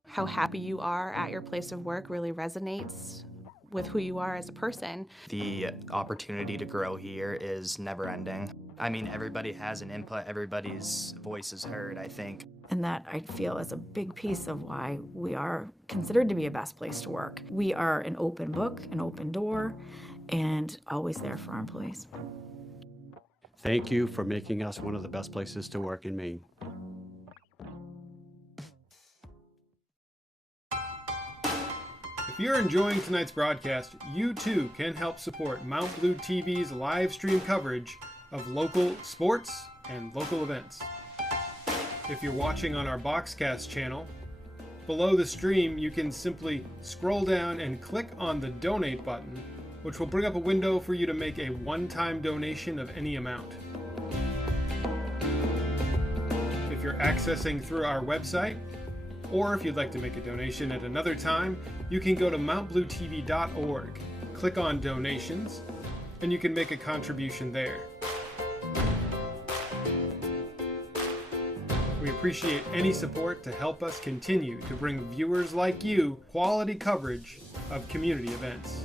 How happy you are at your place of work really resonates with who you are as a person. The opportunity to grow here is never ending. I mean, everybody has an input, everybody's voice is heard, I think. And that I feel is a big piece of why we are considered to be a best place to work. We are an open book, an open door, and always there for our employees. Thank you for making us one of the best places to work in Maine. If you're enjoying tonight's broadcast, you too can help support Mount Blue TV's live stream coverage of local sports and local events. If you're watching on our Boxcast channel, below the stream you can simply scroll down and click on the donate button, which will bring up a window for you to make a one-time donation of any amount. If you're accessing through our website, or if you'd like to make a donation at another time, you can go to mountbluetv.org, click on donations, and you can make a contribution there. We appreciate any support to help us continue to bring viewers like you quality coverage of community events.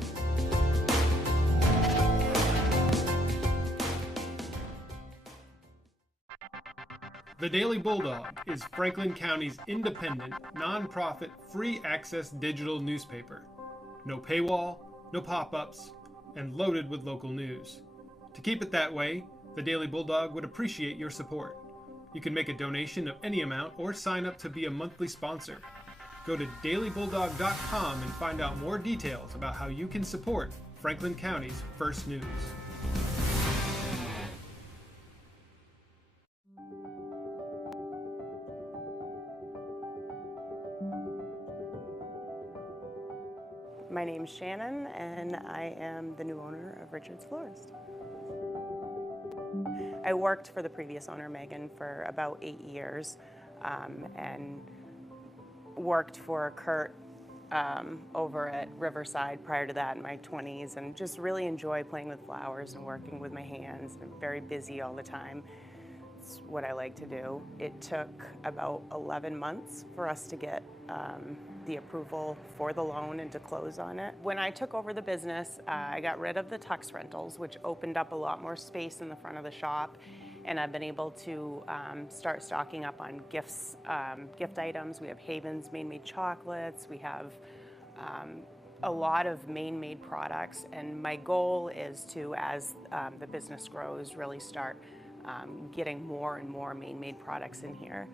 The Daily Bulldog is Franklin County's independent, nonprofit, free access digital newspaper. No paywall, no pop-ups, and loaded with local news. To keep it that way, the Daily Bulldog would appreciate your support. You can make a donation of any amount or sign up to be a monthly sponsor. Go to dailybulldog.com and find out more details about how you can support Franklin County's First News. My name's Shannon, and I am the new owner of Richard's Florist. I worked for the previous owner, Megan, for about 8 years, and worked for Kurt over at Riverside prior to that in my 20s, and just really enjoy playing with flowers and working with my hands. I'm very busy all the time. It's what I like to do. It took about 11 months for us to get the approval for the loan and to close on it. When I took over the business, I got rid of the tux rentals, which opened up a lot more space in the front of the shop, and I've been able to start stocking up on gifts, gift items. We have Haven's Maine-made chocolates. We have a lot of Maine-made products, and my goal is to, as the business grows, really start getting more and more Maine-made products in here,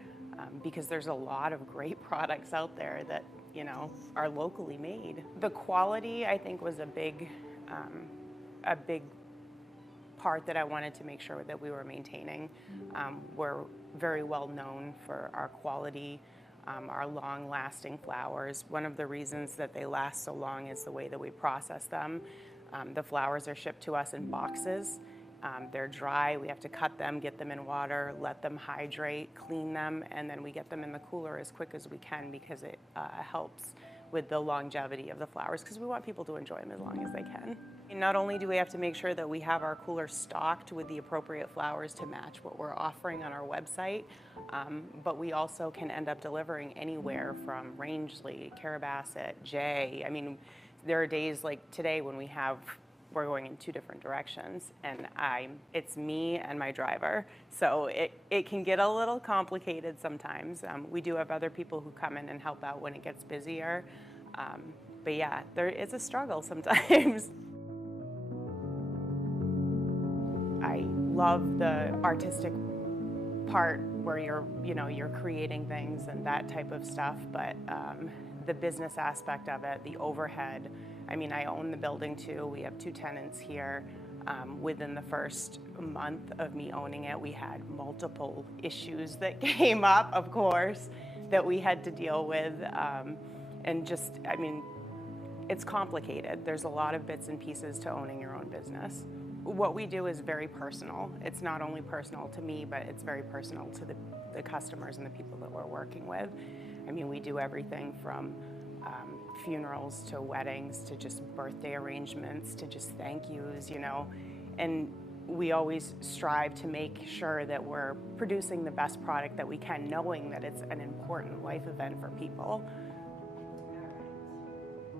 because there's a lot of great products out there that, you know, are locally made. The quality, I think, was a big part that I wanted to make sure that we were maintaining. We're very well known for our quality, our long-lasting flowers. One of the reasons that they last so long is the way that we process them. The flowers are shipped to us in boxes. They're dry, we have to cut them, get them in water, let them hydrate, clean them, and then we get them in the cooler as quick as we can because it helps with the longevity of the flowers, because we want people to enjoy them as long as they can. And not only do we have to make sure that we have our cooler stocked with the appropriate flowers to match what we're offering on our website, but we also can end up delivering anywhere from Rangeley, Carrabassett, Jay. I mean, there are days like today when we're going in 2 different directions, and it's me and my driver. So it can get a little complicated sometimes. We do have other people who come in and help out when it gets busier. But yeah, there is a struggle sometimes. I love the artistic part where you're creating things and that type of stuff, but the business aspect of it, the overhead. I mean, I own the building too. We have 2 tenants here. Within the first month of me owning it, we had multiple issues that came up, of course, that we had to deal with. And just, I mean, it's complicated. There's a lot of bits and pieces to owning your own business. What we do is very personal. It's not only personal to me, but it's very personal to the customers and the people that we're working with. I mean, we do everything from funerals to weddings to just birthday arrangements to just thank yous, you know. And we always strive to make sure that we're producing the best product that we can, knowing that it's an important life event for people.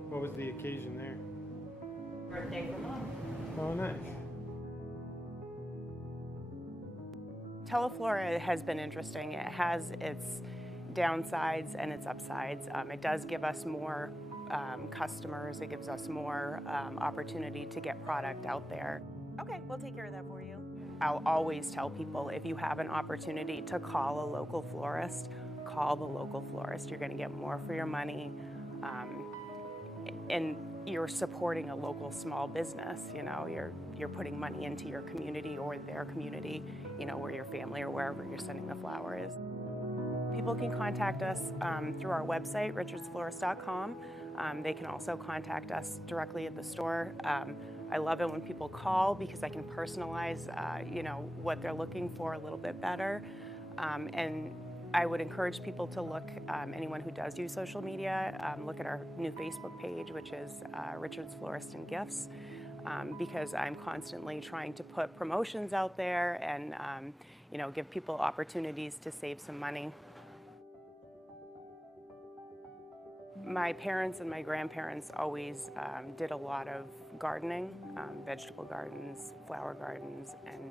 What was the occasion there? Birthday for Mom. Oh, nice. Teleflora has been interesting. It has its downsides and its upsides. It does give us more customers. It gives us more opportunity to get product out there. Okay, we'll take care of that for you. I'll always tell people, if you have an opportunity to call a local florist, call the local florist. You're going to get more for your money. and you're supporting a local small business. You know, you're putting money into your community or their community, you know, where your family or wherever you're sending the flower is. People can contact us through our website, richardsflorist.com. They can also contact us directly at the store. I love it when people call because I can personalize, you know, what they're looking for a little bit better. And I would encourage people to look, anyone who does use social media, look at our new Facebook page, which is Richards Florist and Gifts, because I'm constantly trying to put promotions out there and, you know, give people opportunities to save some money. My parents and my grandparents always did a lot of gardening, vegetable gardens, flower gardens, and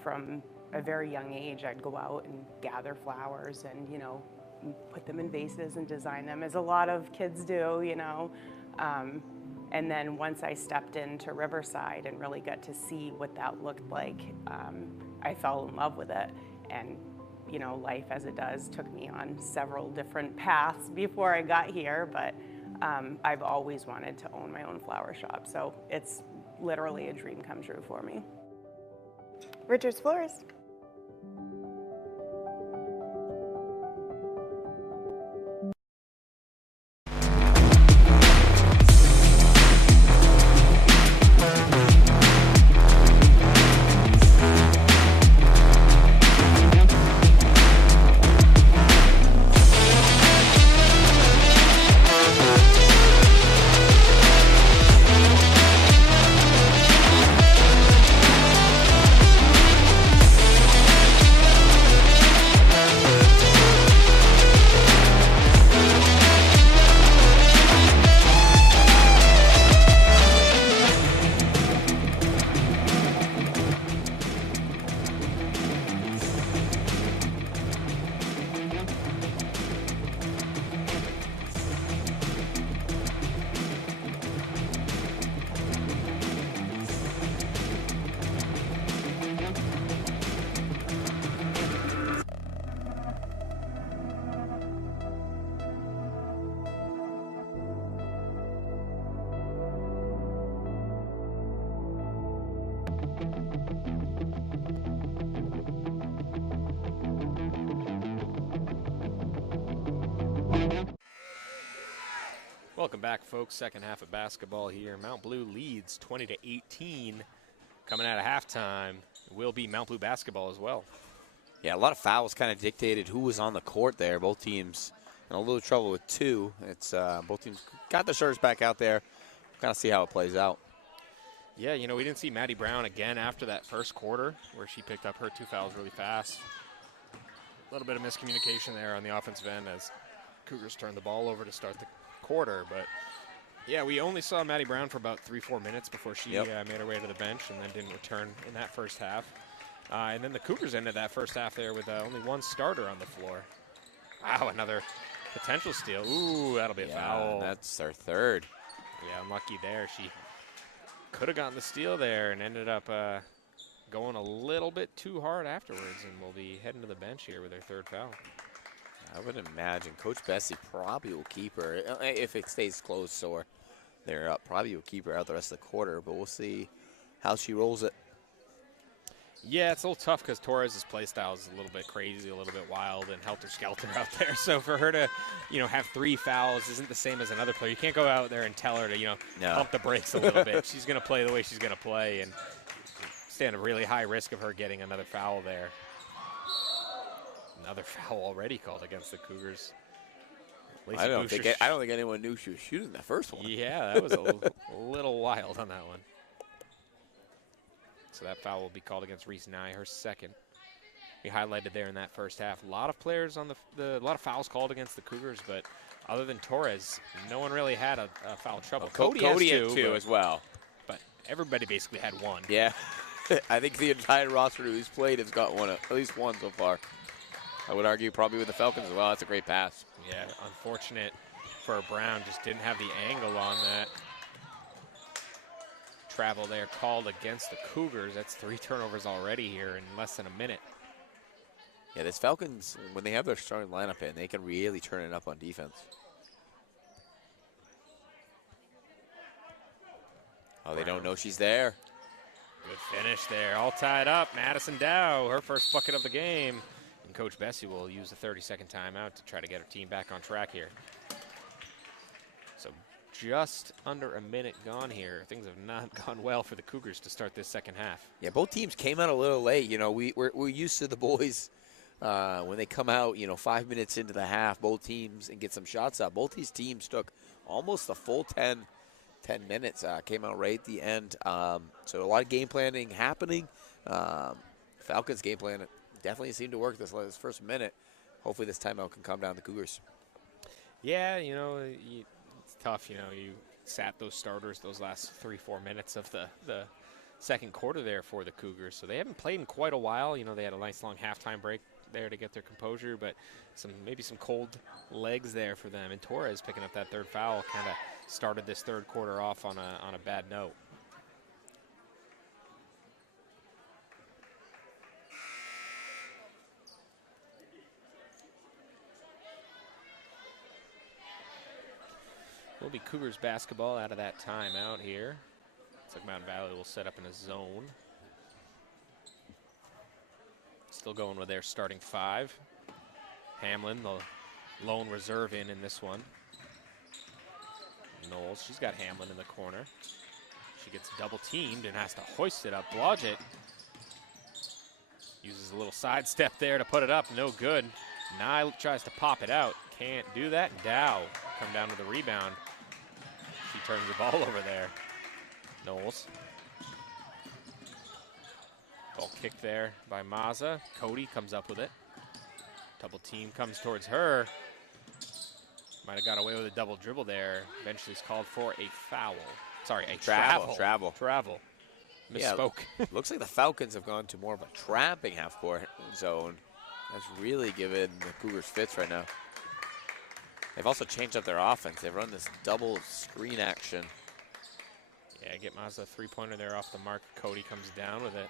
from a very young age I'd go out and gather flowers and, you know, put them in vases and design them, as a lot of kids do, you know. And then once I stepped into Riverside and really got to see what that looked like, I fell in love with it. And you know, life as it does took me on several different paths before I got here, but I've always wanted to own my own flower shop, so it's literally a dream come true for me. Richards Florist. Welcome back, folks. Second half of basketball here. Mount Blue leads 20-18. Coming out of halftime will be Mount Blue basketball as well. Yeah, a lot of fouls kind of dictated who was on the court there. Both teams in a little trouble with two. It's both teams got their starters back out there. Kind of see how it plays out. Yeah, you know, we didn't see Maddie Brown again after that first quarter where she picked up her 2 fouls really fast. A little bit of miscommunication there on the offensive end as Cougars turned the ball over to start the quarter. But, yeah, we only saw Maddie Brown for about 3-4 minutes before she made her way to the bench and then didn't return in that first half. And then the Cougars ended that first half there with only one starter on the floor. Wow, another potential steal. Ooh, that'll be a foul. That's our third. Yeah, unlucky there. She could have gotten the steal there and ended up going a little bit too hard afterwards, and will be heading to the bench here with her third foul. I would imagine Coach Bessie probably will keep her if it stays close, or they're up. Probably will keep her out the rest of the quarter, but we'll see how she rolls it. Yeah, it's a little tough because Torres' play style is a little bit crazy, a little bit wild, and helter-skelter out there. So for her to, you know, have 3 fouls isn't the same as another player. You can't go out there and tell her to, you know, pump the brakes a little bit. She's going to play the way she's going to play and stand a really high risk of her getting another foul there. Another foul already called against the Cougars. I don't think anyone knew she was shooting that first one. Yeah, that was a little wild on that one. So that foul will be called against Reese Nye, her second. We highlighted there in that first half. A lot of players on a lot of fouls called against the Cougars, but other than Torres, no one really had a foul trouble. Well, Cody had two as well. But everybody basically had one. Yeah. I think the entire roster who's played has got one, at least one so far. I would argue probably with the Falcons as well. That's a great pass. Yeah, unfortunate for Brown. Just didn't have the angle on that. Travel there called against the Cougars. That's 3 turnovers already here in less than a minute. Yeah, this Falcons, when they have their starting lineup in, they can really turn it up on defense. Oh, they don't know she's there. Good finish there. All tied up. Madison Dow, her first bucket of the game. And Coach Bessie will use the 30-second timeout to try to get her team back on track here. So just under a minute gone here. Things have not gone well for the Cougars to start this second half. Yeah, both teams came out a little late. You know, we're used to the boys when they come out, 5 minutes into the half, both teams, and get some shots up. Both these teams took almost the full 10 minutes, came out right at the end. So a lot of game planning happening. Falcons' game plan definitely seemed to work this first minute. Hopefully this timeout can calm down the Cougars. Yeah, it's tough. You sat those starters those last 3-4 minutes of the second quarter there for the Cougars. So they haven't played in quite a while. They had a nice long halftime break there to get their composure, but maybe some cold legs there for them. And Torres picking up that third foul kind of started this third quarter off on a bad note. Will be Cougars basketball out of that timeout here. Looks like Mountain Valley will set up in a zone. Still going with their starting five. Hamlin, the lone reserve in this one. Knowles, she's got Hamlin in the corner. She gets double teamed and has to hoist it up. Blodgett uses a little sidestep there to put it up. No good. Nye tries to pop it out. Can't do that. Dow come down to the rebound. She turns the ball over there. Knowles. Ball kicked there by Maza. Cody comes up with it. Double team comes towards her. Might have got away with a double dribble there. Eventually is called for a foul. Sorry, a travel. Misspoke. Yeah, looks like the Falcons have gone to more of a trapping half-court zone. That's really giving the Cougars fits right now. They've also changed up their offense. They've run this double screen action. Yeah, get Mazda a three-pointer there off the mark. Cody comes down with it.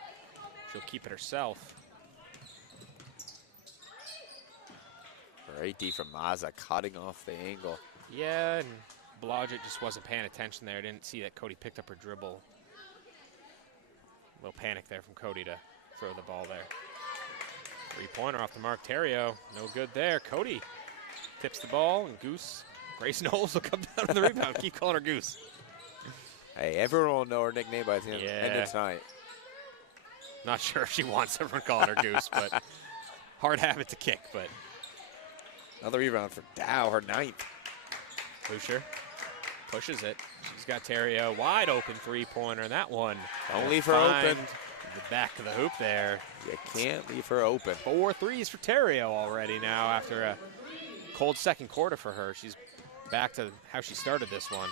She'll keep it herself. Great D from Maza, cutting off the angle. Yeah, and Blodgett just wasn't paying attention there. Didn't see that Cody picked up her dribble. A little panic there from Cody to throw the ball there. Three-pointer off the mark. Terrio, no good there. Cody tips the ball, and Goose, Grace Knowles will come down to the rebound. Keep calling her Goose. Hey, everyone will know her nickname by the end of tonight. Not sure if she wants everyone calling her Goose, but hard habit to kick, but. Another rebound for Dow, her ninth. Boucher pushes it. She's got Terrio wide open three-pointer, and that one. Don't leave her open. The back of the hoop there. You can't leave her open. 4 threes for Terrio already now after a cold second quarter for her. She's back to how she started this one.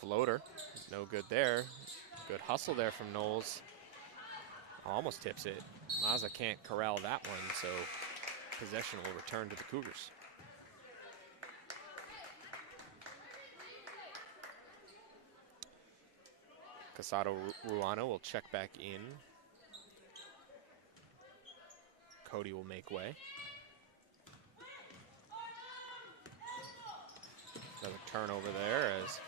Floater, no good there. Good hustle there from Knowles. Almost tips it. Maza can't corral that one, so possession will return to the Cougars. Casado Ruano will check back in. Cody will make way. Another turnover there as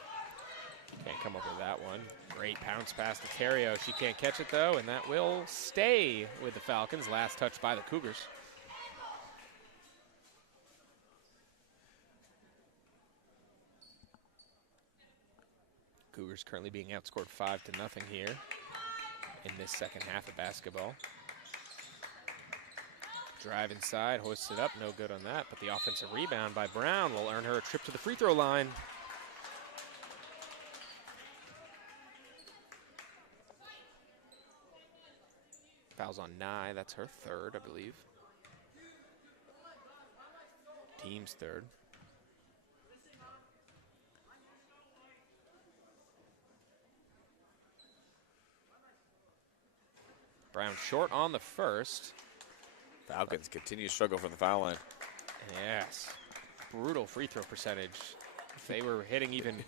can't come up with that one. Great pounce pass to Terrio. She can't catch it though, and that will stay with the Falcons. Last touch by the Cougars. Cougars currently being outscored 5-0 here in this second half of basketball. Drive inside, hoists it up, no good on that, but the offensive rebound by Brown will earn her a trip to the free throw line. Fouls on Nye, that's her third, I believe. Team's third. Brown short on the first. Falcons continue to struggle from the foul line. Yes. Brutal free throw percentage. If they were hitting even,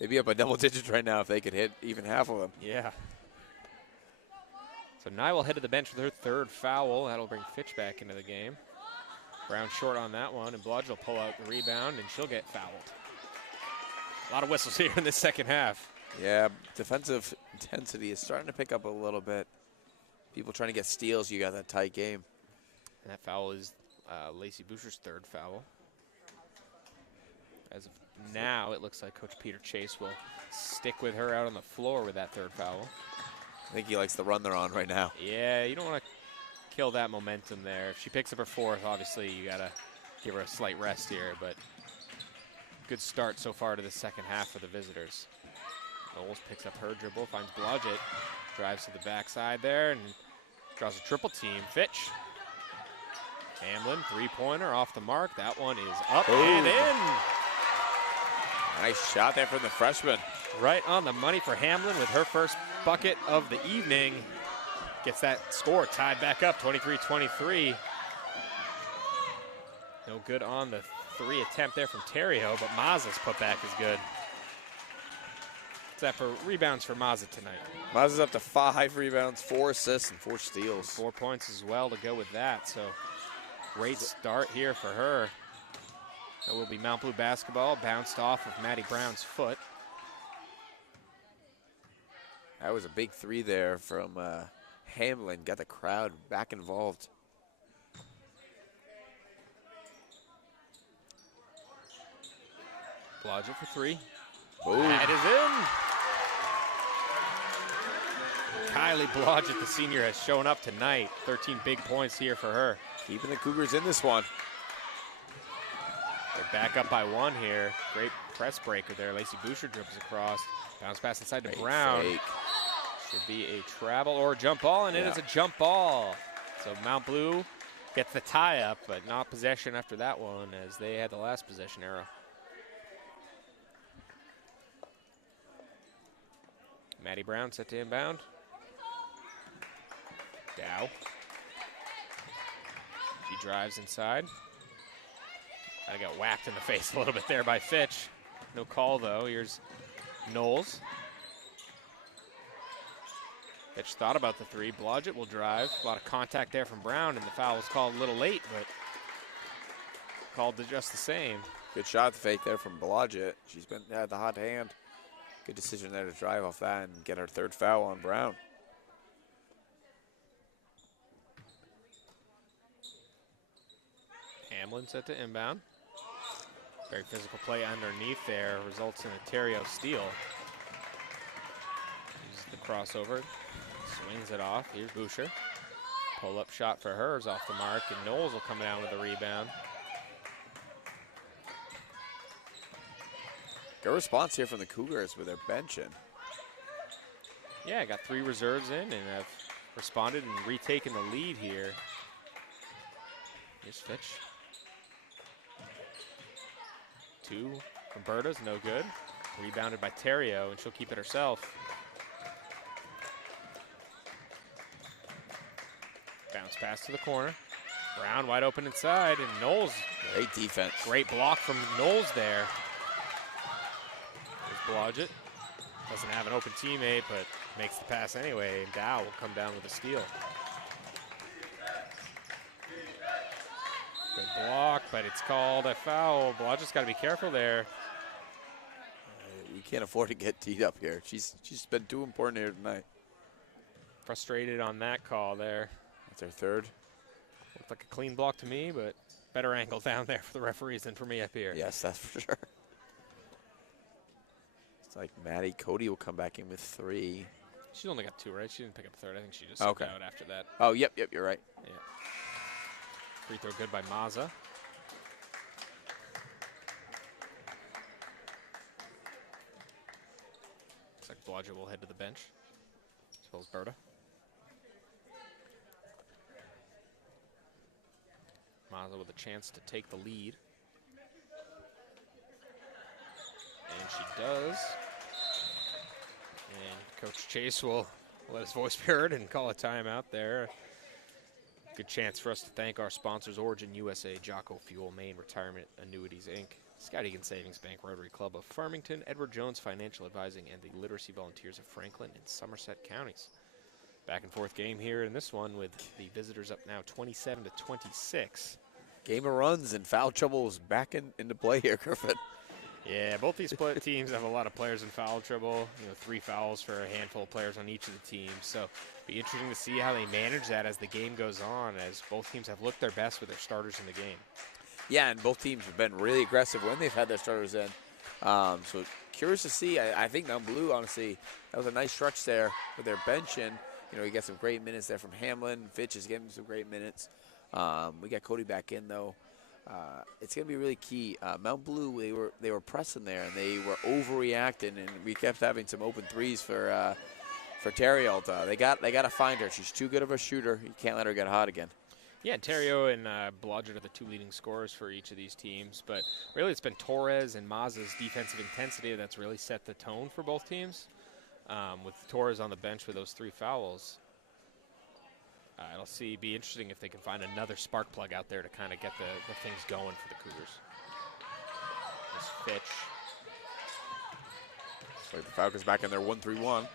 They'd be up by double digits right now if they could hit even half of them. Yeah. So Nye will head to the bench with her third foul. That'll bring Fitch back into the game. Brown short on that one, and Blodgett will pull out the rebound, and she'll get fouled. A lot of whistles here in the second half. Yeah, defensive intensity is starting to pick up a little bit. People trying to get steals, you got that tight game. And that foul is Lacey Boucher's third foul. As of now, it looks like Coach Peter Chase will stick with her out on the floor with that third foul. I think he likes the run they're on right now. Yeah, you don't want to kill that momentum there. If she picks up her fourth, obviously you got to give her a slight rest here, but good start so far to the second half for the visitors. Knowles picks up her dribble, finds Blodgett, drives to the backside there, and draws a triple team. Fitch. Hamlin, three-pointer off the mark. That one is up and in. Nice shot there from the freshman. Right on the money for Hamlin with her first bucket of the evening. Gets that score tied back up, 23-23. No good on the three attempt there from Terrio, but Mazza's putback is good. What's that for rebounds for Mazza tonight? Mazza's up to 5 rebounds, 4 assists, and 4 steals. 4 points as well to go with that, so great start here for her. That will be Mount Blue basketball, bounced off of Maddie Brown's foot. That was a big 3 there from Hamlin, got the crowd back involved. Blodgett for 3. Boom. That is in. Kylie Blodgett, the senior, has shown up tonight. 13 big points here for her. Keeping the Cougars in this one. They're back up by 1 here. Great press breaker there. Lacey Boucher dribbles across. Bounce pass inside to Brown. Fake. Should be a travel or a jump ball, and it is a jump ball. So Mount Blue gets the tie up, but not possession after that one, as they had the last possession arrow. Maddie Brown set to inbound. Dow. She drives inside. I got whacked in the face a little bit there by Fitch. No call, though. Here's Knowles. Fitch thought about the 3. Blodgett will drive. A lot of contact there from Brown, and the foul was called a little late, but called just the same. Good shot fake there from Blodgett. She's been had the hot hand. Good decision there to drive off that and get her 3rd foul on Brown. Hamlin set to inbound. Very physical play underneath there. Results in a Terrio steal. Uses the crossover. Swings it off. Here's Boucher. Pull-up shot for her is off the mark, and Knowles will come down with a rebound. Good response here from the Cougars with their benching. Yeah, got 3 reserves in and have responded and retaken the lead here. Here's Fitch. 2 from Berta's, no good. Rebounded by Terrio, and she'll keep it herself. Bounce pass to the corner. Brown wide open inside, and Knowles. Great defense. Great block from Knowles there. There's Blodgett. Doesn't have an open teammate, but makes the pass anyway, and Dow will come down with a steal. Good block, but it's called a foul. Blodgett's got to be careful there. You can't afford to get teed up here. She's been too important here tonight. Frustrated on that call there. That's her 3rd. Looked like a clean block to me, but better angle down there for the referees than for me up here. Yes, that's for sure. It's like Maddie Cody will come back in with 3. She's only got 2, right? She didn't pick up a 3rd. I think she just okay. Out after that. Oh, yep, you're right. Yeah. Free throw good by Mazza. Looks like Blodgett will head to the bench, as well as Berta. Mazza with a chance to take the lead. And she does. And Coach Chase will let his voice be heard and call a timeout there. Good chance for us to thank our sponsors, Origin USA, Jocko Fuel, Maine Retirement Annuities, Inc., Skowhegan Savings Bank, Rotary Club of Farmington, Edward Jones Financial Advising, and the Literacy Volunteers of Franklin and Somerset counties. Back and forth game here in this one with the visitors up now 27-26. Game of runs and foul trouble is back into play here, Griffin. Yeah, both these teams have a lot of players in foul trouble. 3 fouls for a handful of players on each of the teams. So be interesting to see how they manage that as the game goes on, as both teams have looked their best with their starters in the game. Yeah, and both teams have been really aggressive when they've had their starters in. So curious to see. I think down blue, honestly, that was a nice stretch there with their benching. You get some great minutes there from Hamlin. Fitch is getting some great minutes. We got Cody back in, though. It's going to be really key. Mount Blue, they were pressing there, and they were overreacting, and we kept having some open threes for Terrio. They got to find her. She's too good of a shooter. You can't let her get hot again. Yeah, Terrio and Blodgett are the 2 leading scorers for each of these teams, but really it's been Torres and Mazza's defensive intensity that's really set the tone for both teams. With Torres on the bench with those 3 fouls. It'll be interesting if they can find another spark plug out there to kind of get the things going for the Cougars. There's Fitch. So the Falcons back in their 1-3-1.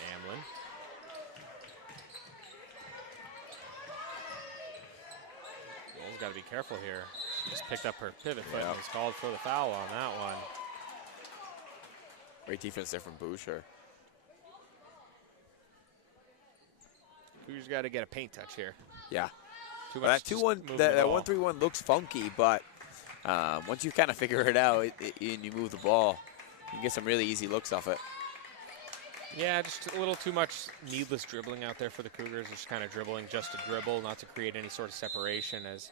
Hamlin. Noel's got to be careful here. She just picked up her pivot foot and was called for the foul on that one. Great defense there from Boucher. Cougars got to get a paint touch here. Yeah. That 2-1, that 1-3-1 looks funky, but once you kind of figure it out and you move the ball, you can get some really easy looks off it. Yeah, just a little too much needless dribbling out there for the Cougars. Just kind of dribbling just to dribble, not to create any sort of separation. As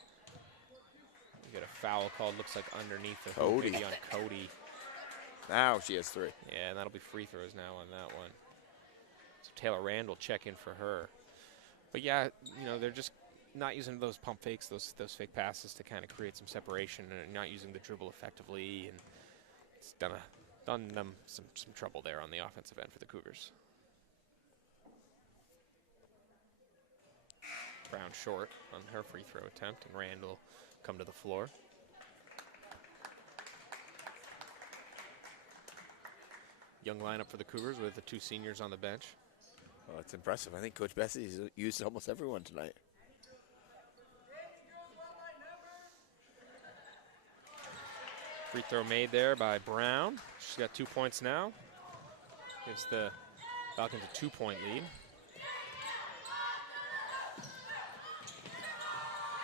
you get a foul called, looks like underneath the hoop, maybe on Cody. Now she has 3. Yeah, and that'll be free throws now on that one. So Taylor Rand will check in for her. But yeah, they're just not using those pump fakes, those fake passes to kind of create some separation, and not using the dribble effectively, and it's done them some trouble there on the offensive end for the Cougars. Brown short on her free throw attempt, and Rand will come to the floor. Young lineup for the Cougars with the 2 seniors on the bench. Oh, that's impressive. I think Coach Bessie's used almost everyone tonight. Free throw made there by Brown. She's got 2 points now. Gives the Falcons a 2-point lead.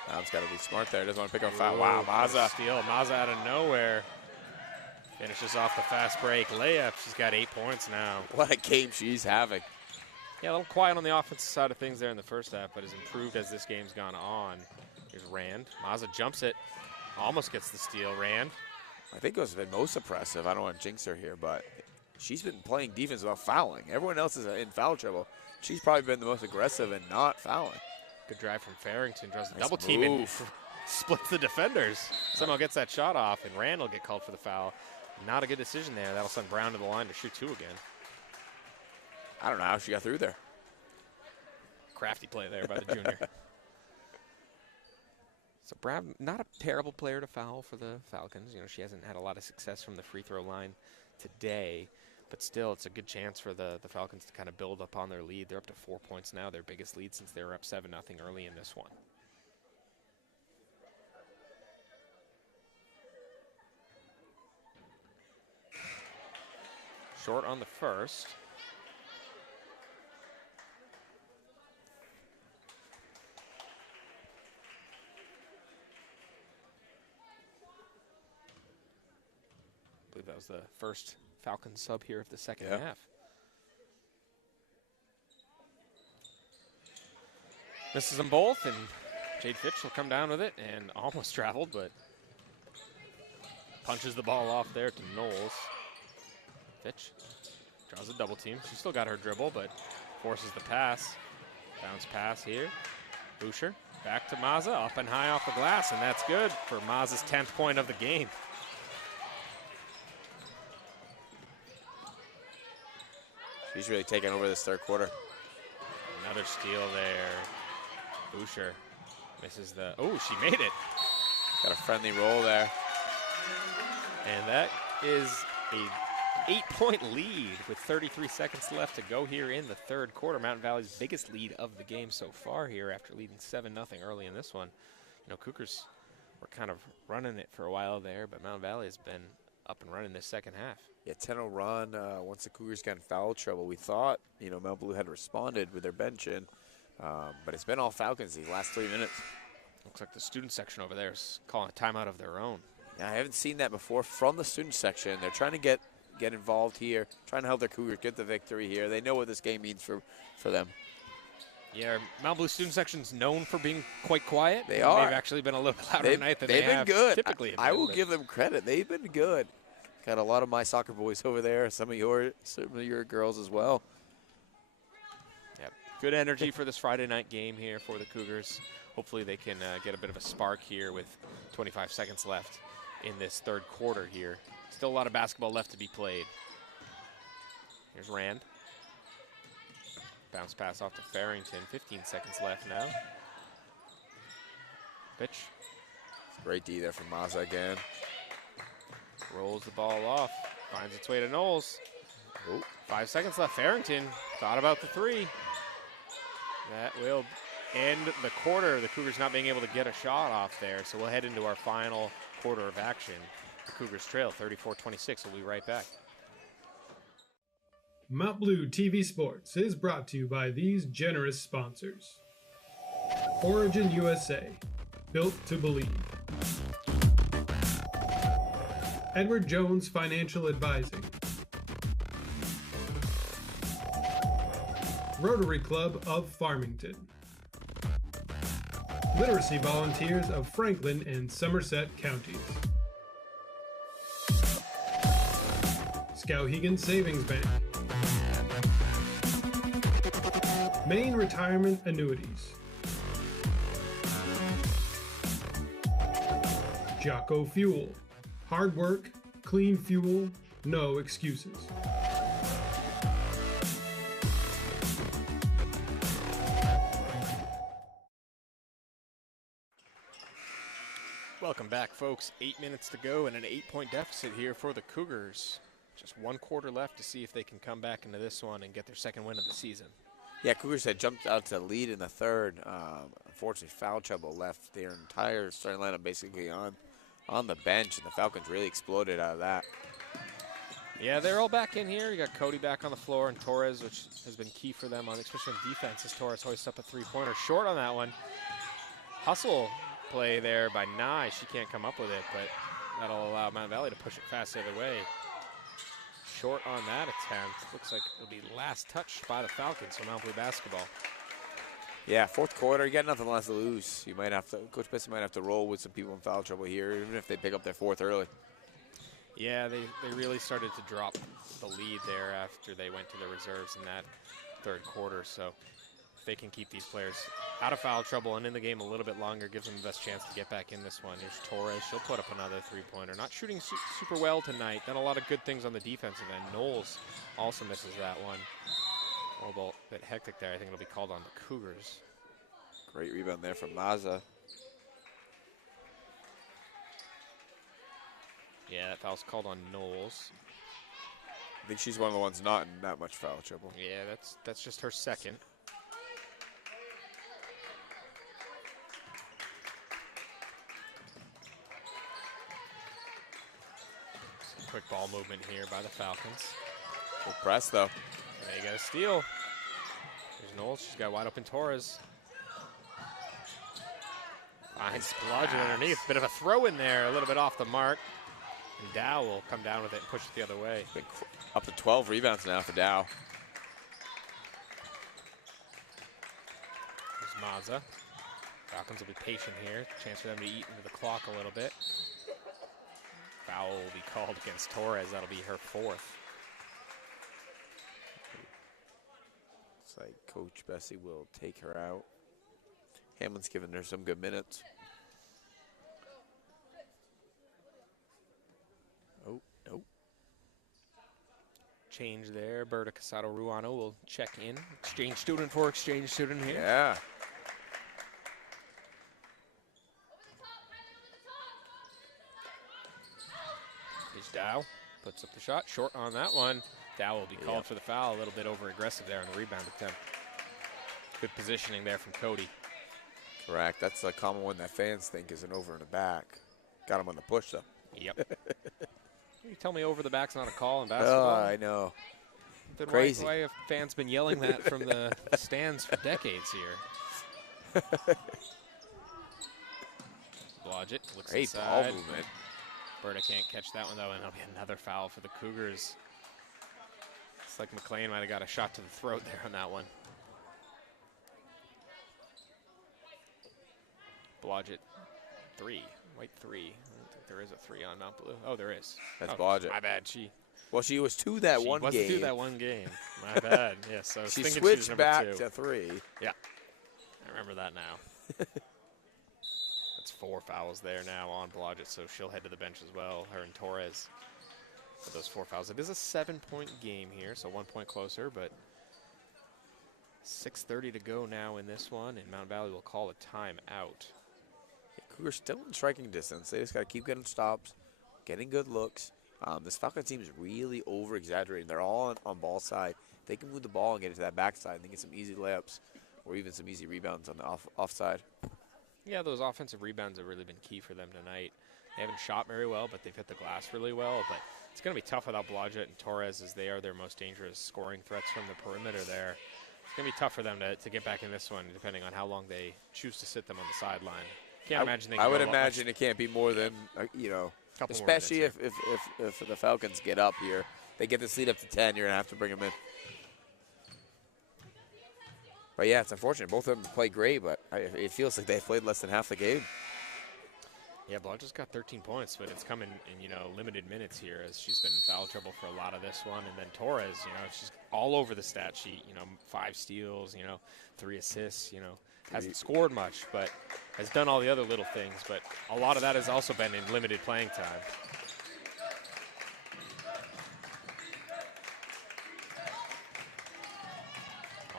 Brown's got to be smart there. Doesn't want to pick up a foul. Wow, Mazza. Steal. Mazza out of nowhere. Finishes off the fast break layup. She's got 8 points now. What a game she's having. Yeah, a little quiet on the offensive side of things there in the first half, but has improved as this game's gone on. Here's Rand. Mazza jumps it. Almost gets the steal. Rand. I think what's been most impressive, I don't want to jinx her here, but she's been playing defense without fouling. Everyone else is in foul trouble. She's probably been the most aggressive and not fouling. Good drive from Farrington. Draws the Nice double team and move. splits the defenders. Somehow gets that shot off, and Rand will get called for the foul. Not a good decision there. That'll send Brown to the line to shoot 2 again. I don't know how she got through there. Crafty play there by the junior. So Brown, not a terrible player to foul for the Falcons. She hasn't had a lot of success from the free throw line today, but still it's a good chance for the Falcons to kind of build upon their lead. They're up to 4 points now, their biggest lead since they were up 7-0 early in this one. Short on the first. I believe that was the first Falcon sub here of the second half. Misses them both, and Jade Fitch will come down with it, and almost traveled, but punches the ball off there to Knowles. Fitch draws a double team. She still got her dribble, but forces the pass. Bounce pass here. Boucher back to Mazza, up and high off the glass, and that's good for Mazza's 10th point of the game. She's really taken over this third quarter. Another steal there. Boucher misses the, oh, she made it. Got a friendly roll there. And that is a 8-point lead with 33 seconds left to go here in the third quarter. Mountain Valley's biggest lead of the game so far here after leading 7-0 early in this one. You know, Cougars were kind of running it for a while there, but Mountain Valley has been up and running this second half. Yeah, 10-0 run. Once the Cougars got in foul trouble, we thought, you know, Mount Blue had responded with their bench in, but it's been all Falcons these last 3 minutes. Looks like the student section over there is calling a timeout of their own. Yeah, I haven't seen that before from the student section. They're trying to get involved here, trying to help their Cougars get the victory here. They know what this game means for them. Yeah, Mount Blue student section's known for being quite quiet. They are. They've actually been a little louder tonight than they have. They've been good. Typically. I will give them credit. They've been good. Got a lot of my soccer boys over there. Some of your girls as well. Yep. Good energy for this Friday night game here for the Cougars. Hopefully they can get a bit of a spark here with 25 seconds left in this third quarter here. Still a lot of basketball left to be played. Here's Rand. Bounce pass off to Farrington. 15 seconds left now. Pitch. Great D there from Maza again. Rolls the ball off. Finds its way to Knowles. 5 seconds left. Farrington thought about the three. That will end the quarter. The Cougars not being able to get a shot off there. So we'll head into our final quarter of action. The Cougars trail 34-26. We'll be right back. Mount Blue TV Sports is brought to you by these generous sponsors. Origin USA, built to believe. Edward Jones Financial Advising. Rotary Club of Farmington. Literacy Volunteers of Franklin and Somerset Counties. Skowhegan Savings Bank. Maine Retirement Annuities. Jocko Fuel. Hard work, clean fuel, no excuses. Welcome back, folks. 8 minutes to go and an 8-point deficit here for the Cougars. Just one quarter left to see if they can come back into this one and get their second win of the season. Yeah, Cougars had jumped out to the lead in the third. Unfortunately, foul trouble left their entire starting lineup basically on the bench, and the Falcons really exploded out of that. Yeah, they're all back in here. You got Cody back on the floor and Torres, which has been key for them, especially on defense, as Torres hoists up a three-pointer. Short on that one. Hustle play there by Nye. She can't come up with it, but that'll allow Mount Valley to push it fast the other way. Short on that attempt. Looks like it'll be last touched by the Falcons, so Mount Blue basketball. Yeah, fourth quarter, you got nothing left to lose. You might have to, Coach Bessie might have to roll with some people in foul trouble here, even if they pick up their fourth early. Yeah, they really started to drop the lead there after they went to the reserves in that third quarter. So if they can keep these players out of foul trouble and in the game a little bit longer, gives them the best chance to get back in this one. Here's Torres. She'll put up another three-pointer. Not shooting super well tonight. Done a lot of good things on the defensive end. Knowles also misses that one. A little bit hectic there. I think it'll be called on the Cougars. Great rebound there from Maza. Yeah, that foul's called on Knowles. I think she's one of the ones not in that much foul trouble. Yeah, that's just her second. Some quick ball movement here by the Falcons. Good press, though. They got a steal. There's Knowles. She's got wide open Torres. Finds Blodgett underneath. Bit of a throw in there, a little bit off the mark. And Dow will come down with it and push it the other way. Up to 12 rebounds now for Dow. There's Maza. Falcons will be patient here. Chance for them to eat into the clock a little bit. Foul will be called against Torres. That'll be her fourth. Looks like Coach Bessie will take her out. Hamlin's giving her some good minutes. Oh, nope. Change there. Berta Casado-Ruano will check in. Exchange student for exchange student here. Yeah. Here's Dow. puts up the shot. Short on that one. Dow will be called for the foul. A little bit over-aggressive there on the rebound attempt. Good positioning there from Cody. Correct. That's a common one that fans think is an over and a back. Got him on the push, though. Yep. You tell me over the back's not a call in basketball? Oh, I know. Then Crazy. Why have fans been yelling that from the stands for decades here? Blodgett looks Great inside. ball movement. Berta can't catch that one, though, and it'll be another foul for the Cougars. It's like McLean might have got a shot to the throat there on that one. Blodgett, 3. White 3. I don't think there is a 3 on Mount Blue. Oh, there is. That's oh, Blodgett. My bad. Well, she was 2 that one game. She was 2 that one game. My bad. Yes, I was she thinking switched she was back 2. to 3. Yeah, I remember that now. That's 4 fouls there now on Blodgett, so she'll head to the bench as well. Her and Torres with those 4 fouls. It is a 7-point game here, so 1 point closer, but 6:30 to go now in this one, and Mount Valley will call a timeout. Cougars still in striking distance. They just got to keep getting stops, getting good looks. This Falcon team is really over-exaggerating. They're all on ball side. They can move the ball and get it to that backside and they get some easy layups or even some easy rebounds on the offside. Yeah, those offensive rebounds have really been key for them tonight. They haven't shot very well, but they've hit the glass really well. But it's going to be tough without Blodgett and Torres, as they are their most dangerous scoring threats from the perimeter there. It's going to be tough for them to get back in this one, depending on how long they choose to sit them on the sideline. Can't imagine they can I would go imagine it can't be more than, especially if the Falcons get up here. They get this lead up to 10, you're going to have to bring them in. But, yeah, it's unfortunate. Both of them play great, but it feels like they've played less than half the game. Yeah, Blodgett's got 13 points, but it's come in limited minutes here as she's been in foul trouble for a lot of this one. And then Torres, she's all over the stat sheet. 5 steals, 3 assists, hasn't scored much, but has done all the other little things. But a lot of that has also been in limited playing time.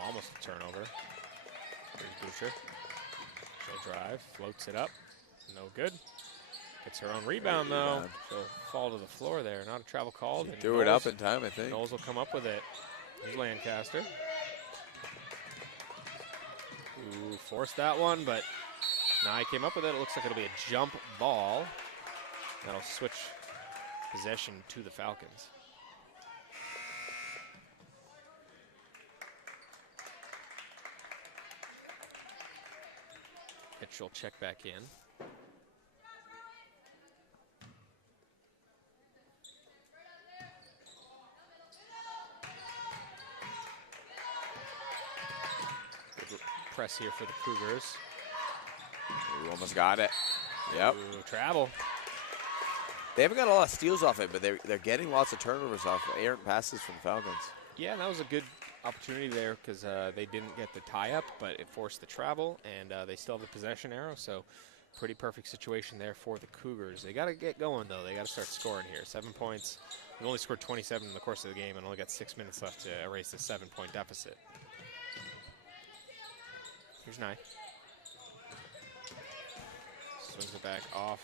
Almost a turnover. Here's Boucher. She'll drive, floats it up. No good. Gets her own rebound, though. She'll fall to the floor there. Not a travel call. She threw it up in time, I think. Knowles will come up with it. Here's Lancaster. Ooh, forced that one, but Nye came up with it. It looks like it'll be a jump ball. That'll switch possession to the Falcons. Pitch will check back in. Good press here for the Cougars. We almost got it. Yep. Ooh, travel. They haven't got a lot of steals off it, but they're getting lots of turnovers off errant passes from the Falcons. Yeah, and that was a good opportunity there because they didn't get the tie-up, but it forced the travel, and they still have the possession arrow, so pretty perfect situation there for the Cougars. They got to get going, though. They got to start scoring here. 7 points. They've only scored 27 in the course of the game and only got 6 minutes left to erase the 7-point deficit. Here's Nye. Swings it back off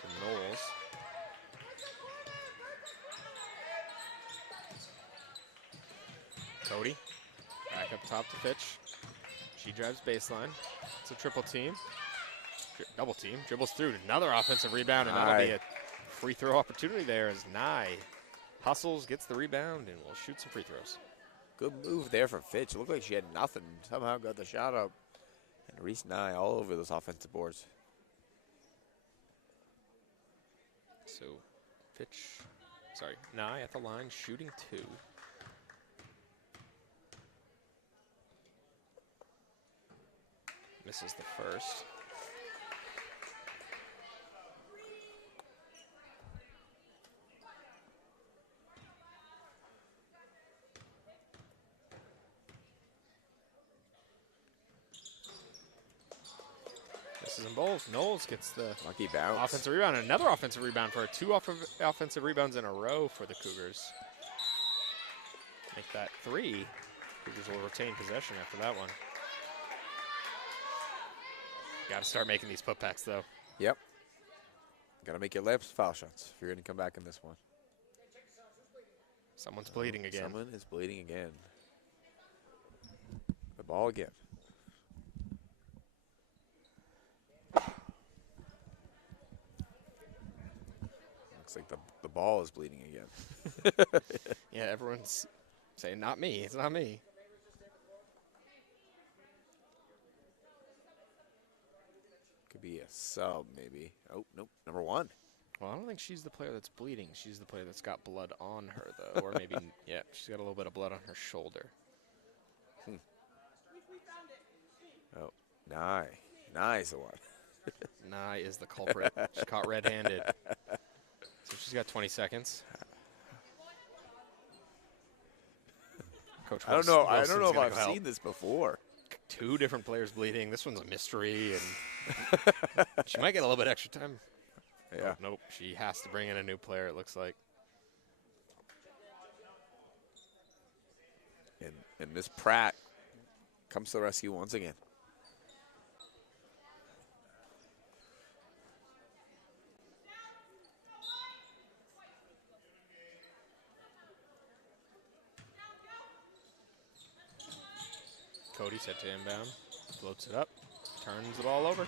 to Knowles. Cody, back up top to pitch. She drives baseline. It's a triple team. Double team. Dribbles through. Another offensive rebound, and that'll be a free throw opportunity there as Nye hustles, gets the rebound, and will shoot some free throws. Good move there from Fitch. It looked like she had nothing. Somehow got the shot up. And Reese Nye all over those offensive boards. So, Nye at the line, shooting 2. Misses the first. Misses and bowls. Knowles gets the lucky bounce. Offensive rebound. Another offensive rebound for her. 2 offensive rebounds in a row for the Cougars. Make that 3. Cougars will retain possession after that one. Got to start making these putbacks, though. Yep. Got to make your layups, foul shots if you're going to come back in this one. Someone's bleeding again. Someone is bleeding again. The ball again. Looks like the ball is bleeding again. Yeah, everyone's saying, not me. It's not me. Could be a sub, maybe. Oh, nope. Number 1. Well, I don't think she's the player that's bleeding. She's the player that's got blood on her, though. Or maybe, yeah, she's got a little bit of blood on her shoulder. Oh, Nye. Nye's the one. Nye is the culprit. She caught red-handed. So she's got 20 seconds. Coach I don't know Wilson's if gonna I've go help. seen this before. 2 different players bleeding. This one's a mystery, and she might get a little bit extra time. Yeah. Oh, nope, she has to bring in a new player, it looks like. And Miss Pratt comes to the rescue once again. Cody set to inbound, floats it up, turns the ball over.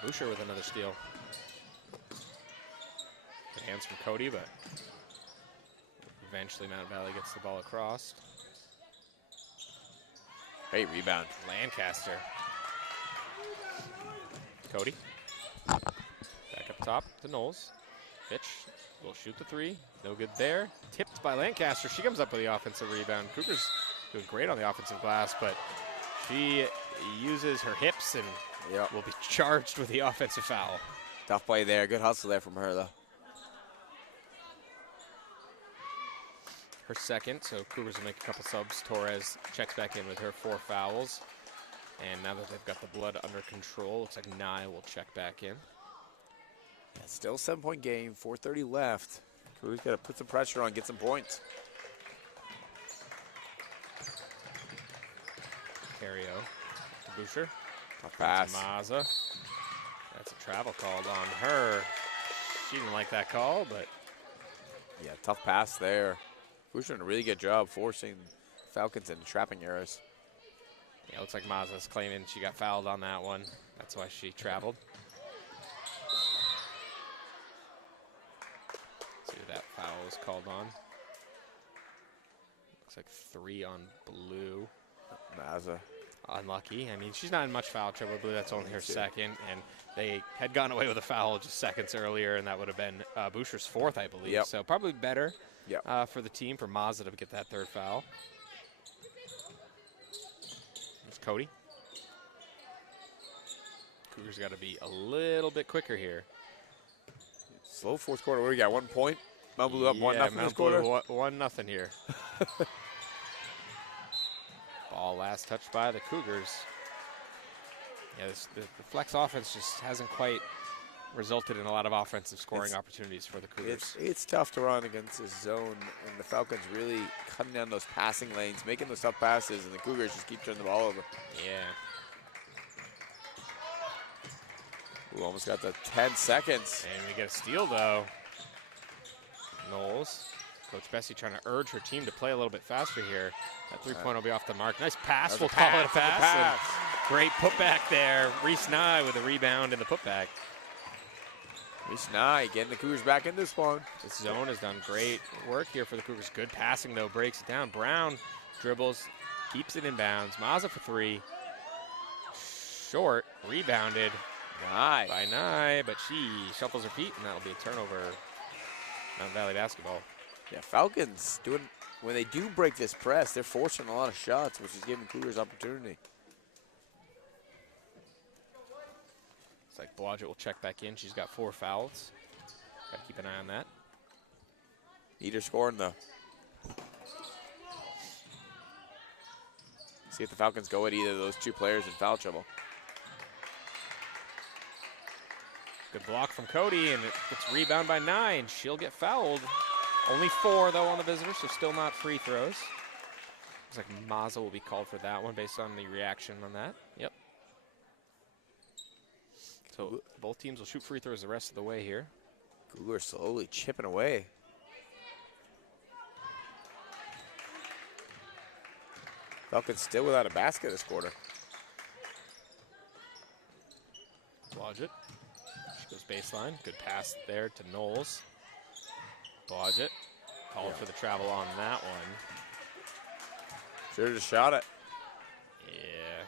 Boucher with another steal. Good hands from Cody, but eventually Mount Valley gets the ball across. Hey, rebound. Lancaster. Cody. Back up top to Knowles. Fitch will shoot the 3. No good there. Tipped by Lancaster. She comes up with the offensive rebound. Cougars doing great on the offensive glass, but she uses her hips and will be charged with the offensive foul. Tough play there. Good hustle there from her, though. Her second, so Cougars will make a couple subs. Torres checks back in with her 4 fouls. And now that they've got the blood under control, looks like Nye will check back in. Yeah, still a 7-point game, 4:30 left. Cougars got to put some pressure on, get some points. Cario to Boucher. Tough pass. Mazza. That's a travel called on her. She didn't like that call, but yeah, tough pass there. Boucher doing a really good job forcing Falcons into trapping errors. yeah, looks like Mazza's claiming she got fouled on that one. That's why she traveled. Let's see what that foul was called on. Looks like 3 on Blue. Mazza. Unlucky. I mean, she's not in much foul trouble. I believe that's only her second, and they had gone away with a foul just seconds earlier, and that would have been Boucher's 4th, I believe. Yep. So probably better Yep. for the team, for Mazza to get that 3rd foul. There's Cody. Cougars got to be a little bit quicker here. Slow 4th quarter. What do we got? 1 point? Mount Blue up 1-0 Mount this Blue quarter? 1-0 here. Ball last touched by the Cougars. Yeah, the flex offense just hasn't quite resulted in a lot of offensive scoring opportunities for the Cougars. It's tough to run against this zone, and the Falcons really cutting down those passing lanes, making those tough passes, and the Cougars just keep turning the ball over. Yeah. Ooh, almost got the 10 seconds. And we get a steal, though. Knowles. Coach Bessie trying to urge her team to play a little bit faster here. That 3-point will be off the mark. Nice pass. We'll call it a pass. Great putback there. Reese Nye with a rebound in the putback. Reese Nye getting the Cougars back in this one. This zone has done great work here for the Cougars. Good passing, though. Breaks it down. Brown dribbles. Keeps it in bounds. Mazza for 3. Short. Rebounded. Nye. By Nye, but she shuffles her feet, and that'll be a turnover. Mount Valley basketball. Yeah, Falcons doing, when they do break this press, they're forcing a lot of shots, which is giving Cougars opportunity. It's like Blodgett will check back in. She's got 4 fouls. Got to keep an eye on that. Need her scoring, though. See if the Falcons go at either of those 2 players in foul trouble. Good block from Cody, and it gets rebounded by 9. She'll get fouled. Only 4, though, on the visitor, so still not free throws. Looks like Mazza will be called for that one based on the reaction on that. Yep. So both teams will shoot free throws the rest of the way here. Cougars slowly chipping away. Falcons still without a basket this quarter. Blodgett. She goes baseline. Good pass there to Knowles. Blodgett called for the travel on that one. Should have just shot it. Yeah.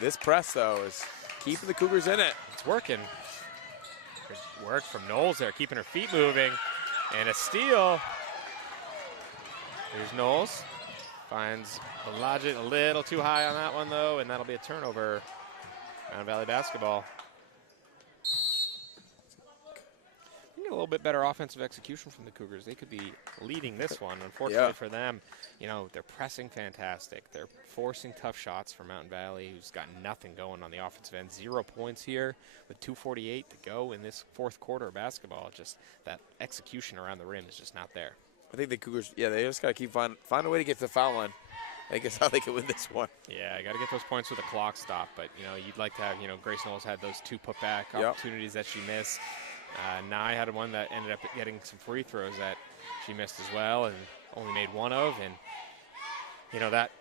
This press, though, is keeping the Cougars in it. It's working. Good work from Knowles there, keeping her feet moving. And a steal. Here's Knowles. Finds Blodgett a little too high on that one, though, and that'll be a turnover. Mountain Valley basketball. A little bit better offensive execution from the Cougars. They could be leading this one. Unfortunately for them, you know, they're pressing fantastic. They're forcing tough shots for Mountain Valley, who's got nothing going on the offensive end. 0 points here with 2:48 to go in this fourth quarter of basketball. Just that execution around the rim is just not there. I think the Cougars, they just got to keep find a way to get to the foul line. I think that's how they can win this one. Yeah, you got to get those points with the clock stop. But, you know, you'd like to have, you know, Grace Knowles had those 2 putback opportunities that she missed. Nye had one that ended up getting some free throws that she missed as well and only made one of. And, you know, that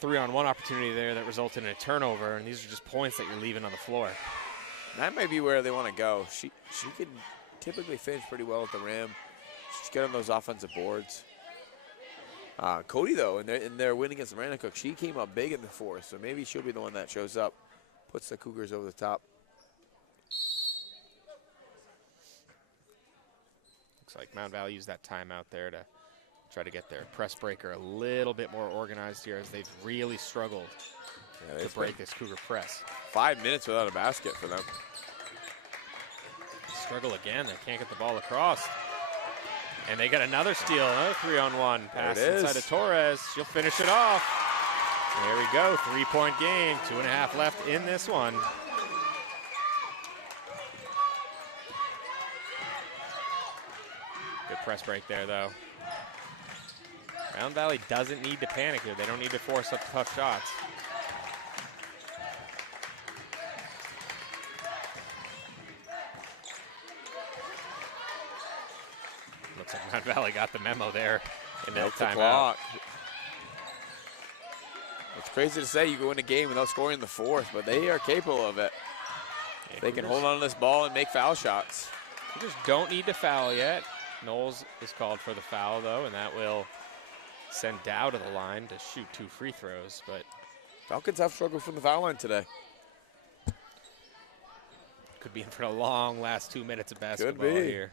3-on-1 opportunity there that resulted in a turnover, and these are just points that you're leaving on the floor. That might be where they want to go. She can typically finish pretty well at the rim. She's good on those offensive boards. Cody, though, in their win against Maranacook, she came up big in the fourth, so maybe she'll be the one that shows up, puts the Cougars over the top. Looks like Mountain Valley used that timeout there to try to get their press breaker a little bit more organized here, as they've really struggled to break this Cougar press. 5 minutes without a basket for them. Struggle again. They can't get the ball across. And they got another steal, another 3-on-1 pass inside of Torres. She'll finish it off. There we go, 3-point game. 2.5 left in this one. Good press break there, though. Mountain Valley doesn't need to panic here. They don't need to force up tough shots. Looks like Mountain Valley got the memo there in that timeout. It's crazy to say you go in a game without scoring in the fourth, but they are capable of it. Yeah, they can hold on to this ball and make foul shots. You just don't need to foul yet. Knowles is called for the foul, though, and that will send Dow to the line to shoot 2 free throws. But Falcons have struggled from the foul line today. Could be in for a long last 2 minutes of basketball here.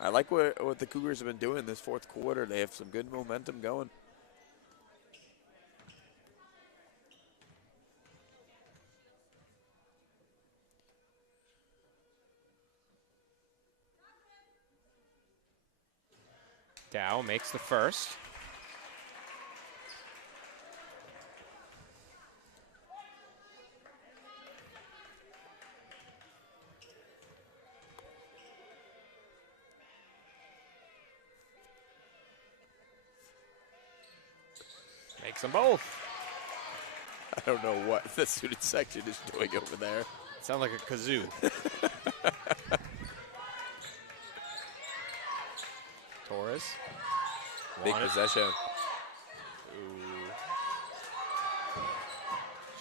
I like what the Cougars have been doing this fourth quarter. They have some good momentum going. Dow makes the first. Makes them both. I don't know what the student section is doing over there. Sounds like a kazoo. Torres. Big possession. Ooh.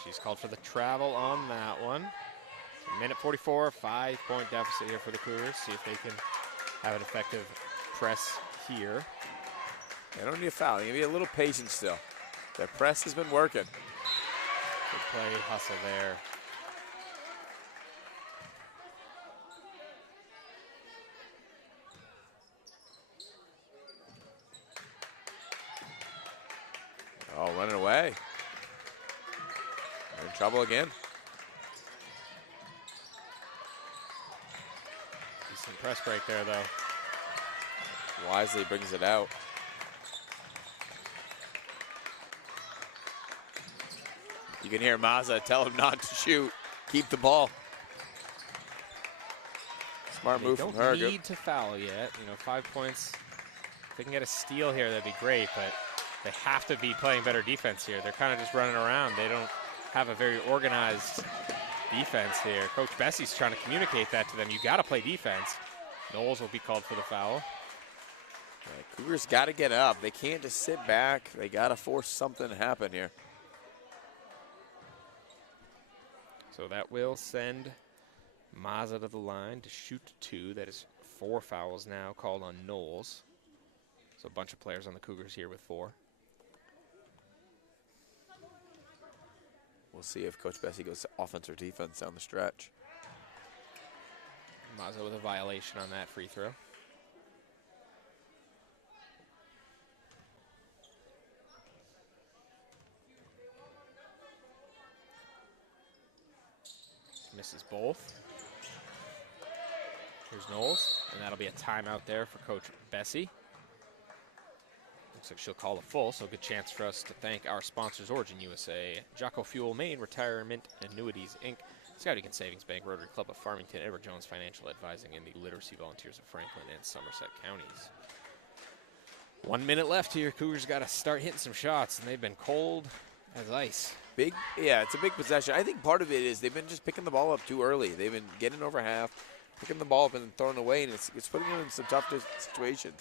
She's called for the travel on that one. Minute 44, 5-point deficit here for the Cougars. See if they can have an effective press here. They don't need a foul. They need to be a little patient still. Their press has been working. Good play, hustle there. Oh, running away. They're in trouble again. Decent press break there, though. Wisely brings it out. You can hear Mazza tell him not to shoot. Keep the ball. Smart move from her. They don't need to foul yet. You know, 5 points. If they can get a steal here, that'd be great, but they have to be playing better defense here. They're kind of just running around. They don't have a very organized defense here. Coach Bessie's trying to communicate that to them. You got to play defense. Knowles will be called for the foul. Cougars got to get up. They can't just sit back. They got to force something to happen here. So that will send Mazza to the line to shoot 2. That is 4 fouls now called on Knowles. So a bunch of players on the Cougars here with 4. We'll see if Coach Bessie goes offense or defense down the stretch. Mazza with a violation on that free throw. Misses both. Here's Knowles, and that'll be a timeout there for Coach Bessie. Looks like she'll call a full, so good chance for us to thank our sponsors, Origin USA, Jocko Fuel, Maine Retirement Annuities, Inc., Skowhegan Savings Bank, Rotary Club of Farmington, Edward Jones Financial Advising, and the Literacy Volunteers of Franklin and Somerset counties. 1 minute left here. Cougars got to start hitting some shots, and they've been cold as ice. Yeah, it's a big possession. I think part of it is they've been just picking the ball up too early. They've been getting over half, picking the ball up and throwing it away, and it's putting them in some tough situations.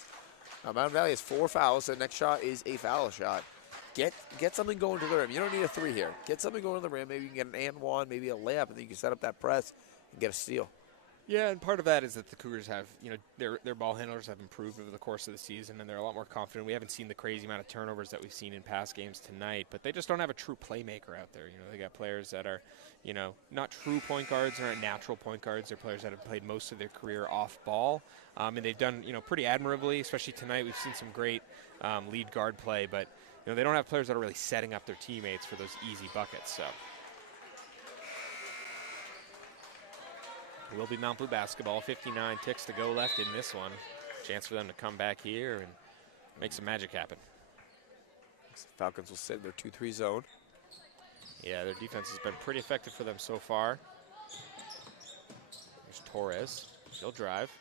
Mountain Valley has 4 fouls. The next shot is a foul shot. Get something going to the rim. You don't need a 3 here. Get something going to the rim. Maybe you can get an and one, maybe a layup, and then you can set up that press and get a steal. Yeah, and part of that is that the Cougars have, their ball handlers have improved over the course of the season, and they're a lot more confident. We haven't seen the crazy amount of turnovers that we've seen in past games tonight, but they just don't have a true playmaker out there. They got players that are, not true point guards or natural point guards. They're players that have played most of their career off ball, and they've done, pretty admirably. Especially tonight, we've seen some great lead guard play, but they don't have players that are really setting up their teammates for those easy buckets. So. It will be Mount Blue basketball. 59 ticks to go left in this one. Chance for them to come back here and make some magic happen. Falcons will sit in their 2-3 zone. Yeah, their defense has been pretty effective for them so far. There's Torres. She'll drive.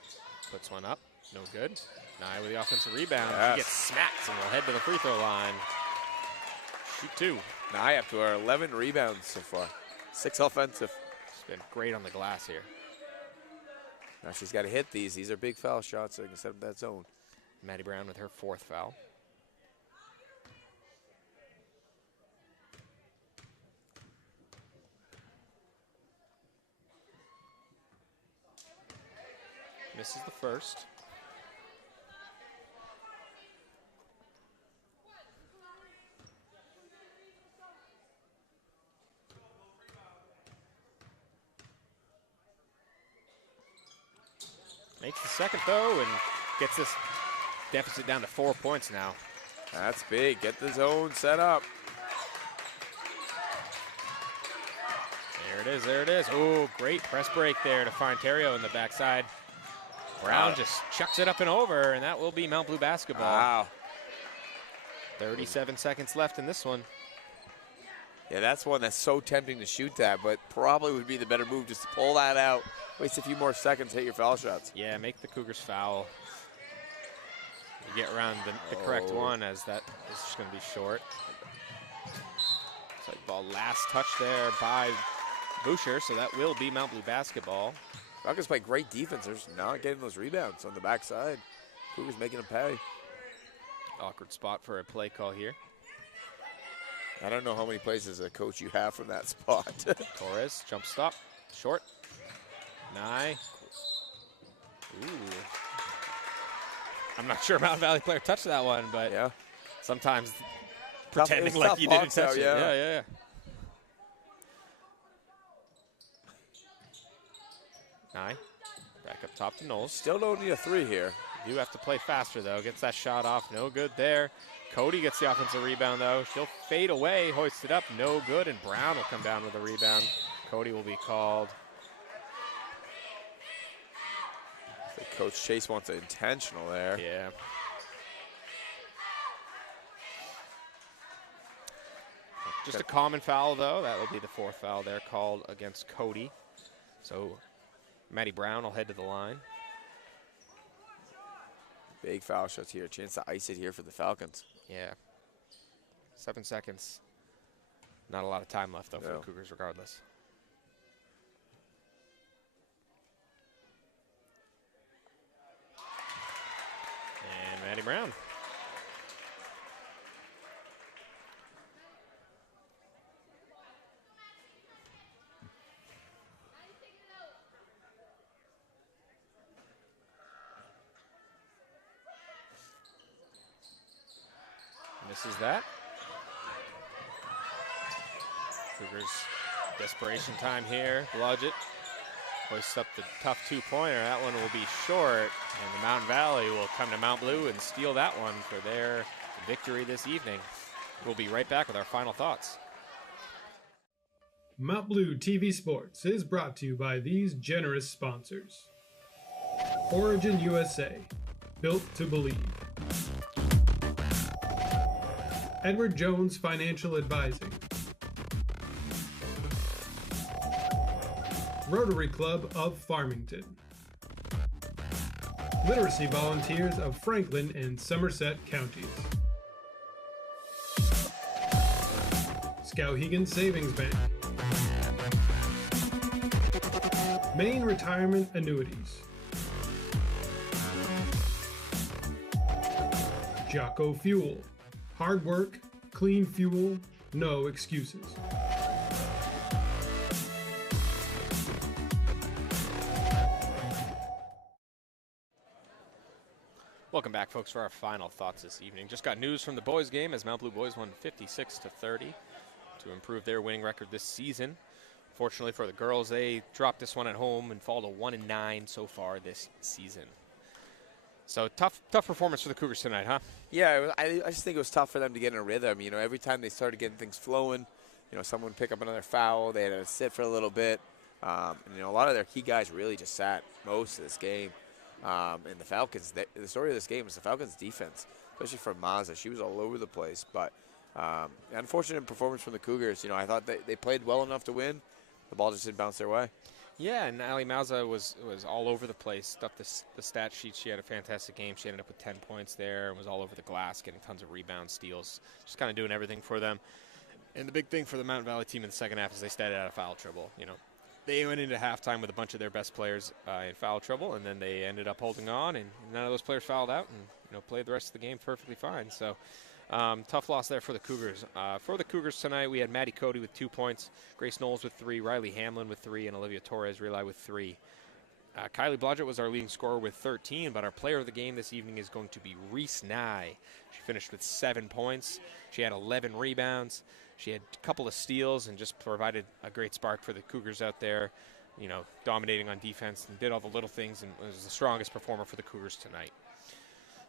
Puts one up. No good. Nye with the offensive rebound. Yes. She gets smacked and will head to the free throw line. Shoot 2. Nye up to her 11 rebounds so far. 6 offensive. She's been great on the glass here. Now she's got to hit these. These are big foul shots so they can set up that zone. Maddie Brown with her 4th foul. Misses the first. Makes the second, though, and gets this deficit down to 4 points now. That's big. Get the zone set up. There it is, there it is. Oh, great press break there to find Terrio in the backside. Brown just chucks it up and over, and that will be Mount Blue basketball. Wow. 37 seconds left in this one. Yeah, that's one that's so tempting to shoot that, but probably would be the better move just to pull that out, waste a few more seconds, hit your foul shots. Yeah, make the Cougars foul. You get around the correct one, as that is just going to be short. It's like ball last touch there by Boucher, so that will be Mount Blue basketball. Falcons play great defense. They're just not getting those rebounds on the backside. Cougars making them pay. Awkward spot for a play call here. I don't know how many places as a coach you have from that spot. Torres, jump stop, short. Nye. Ooh. I'm not sure Mountain Valley player touched that one, but yeah, sometimes pretending like you didn't touch it. Yeah. Nye, back up top to Knowles. Still don't need a 3 here. You do have to play faster, though. Gets that shot off, no good there. Cody gets the offensive rebound, though. She'll fade away, hoist it up, no good, and Brown will come down with a rebound. Cody will be called. So Coach Chase wants it intentional there. Yeah. Just a common foul, though. That will be the 4th foul there called against Cody. So Maddie Brown will head to the line. Big foul shots here. Chance to ice it here for the Falcons. Yeah. 7 seconds. Not a lot of time left, though, for the Cougars regardless. misses that. Cougars, desperation time here. Blodgett hoists up the tough two-pointer. That one will be short, and the Mountain Valley will come to Mount Blue and steal that one for their victory this evening. We'll be right back with our final thoughts. Mount Blue TV Sports is brought to you by these generous sponsors. Origin USA, built to believe. Edward Jones Financial Advising. Rotary Club of Farmington. Literacy Volunteers of Franklin and Somerset Counties. Skowhegan Savings Bank. Maine Retirement Annuities. Jocko Fuel. Hard work, clean fuel, no excuses. Welcome back, folks, for our final thoughts this evening. Just got news from the boys game as Mount Blue boys won 56-30 to improve their winning record this season. Fortunately for the girls, they dropped this one at home and fall to 1-9 so far this season. So tough performance for the Cougars tonight, huh? Yeah, I just think it was tough for them to get in a rhythm. You know, every time they started getting things flowing, you know, someone would pick up another foul. They had to sit for a little bit. And, you know, a lot of their key guys really just sat most of this game. And the Falcons, the story of this game was the Falcons' defense, especially from Mazza. She was all over the place. But unfortunate performance from the Cougars. You know, I thought they played well enough to win. The ball just didn't bounce their way. Yeah, and Ali Mazza was all over the place. Stuffed the stat sheet. She had a fantastic game. She ended up with 10 points there and was all over the glass, getting tons of rebounds, steals, just kind of doing everything for them. And the big thing for the Mountain Valley team in the second half is they stayed out of foul trouble. You know, they went into halftime with a bunch of their best players in foul trouble, and then they ended up holding on, and none of those players fouled out, and you know, played the rest of the game perfectly fine. So tough loss there for the Cougars. For the Cougars tonight, we had Maddie Cody with 2 points, Grace Knowles with 3, Riley Hamlin with 3, and Olivia Torres Relay with 3. Kylie Blodgett was our leading scorer with 13, but our player of the game this evening is going to be Reese Nye. She finished with 7 points. She had 11 rebounds. She had a couple of steals and just provided a great spark for the Cougars out there, you know, dominating on defense and did all the little things and was the strongest performer for the Cougars tonight.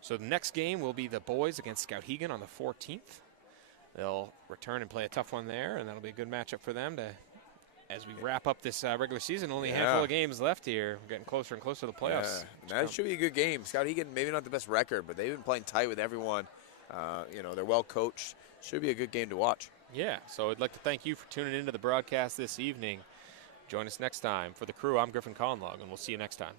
So the next game will be the boys against Skowhegan on the 14th. They'll return and play a tough one there, and that'll be a good matchup for them to, as we wrap up this regular season. Only a handful of games left here. We're getting closer and closer to the playoffs. Yeah. That should be a good game. Skowhegan, maybe not the best record, but they've been playing tight with everyone. You know, they're well coached. Should be a good game to watch. Yeah, so I'd like to thank you for tuning into the broadcast this evening. Join us next time. For the crew, I'm Griffin Conlog, and we'll see you next time.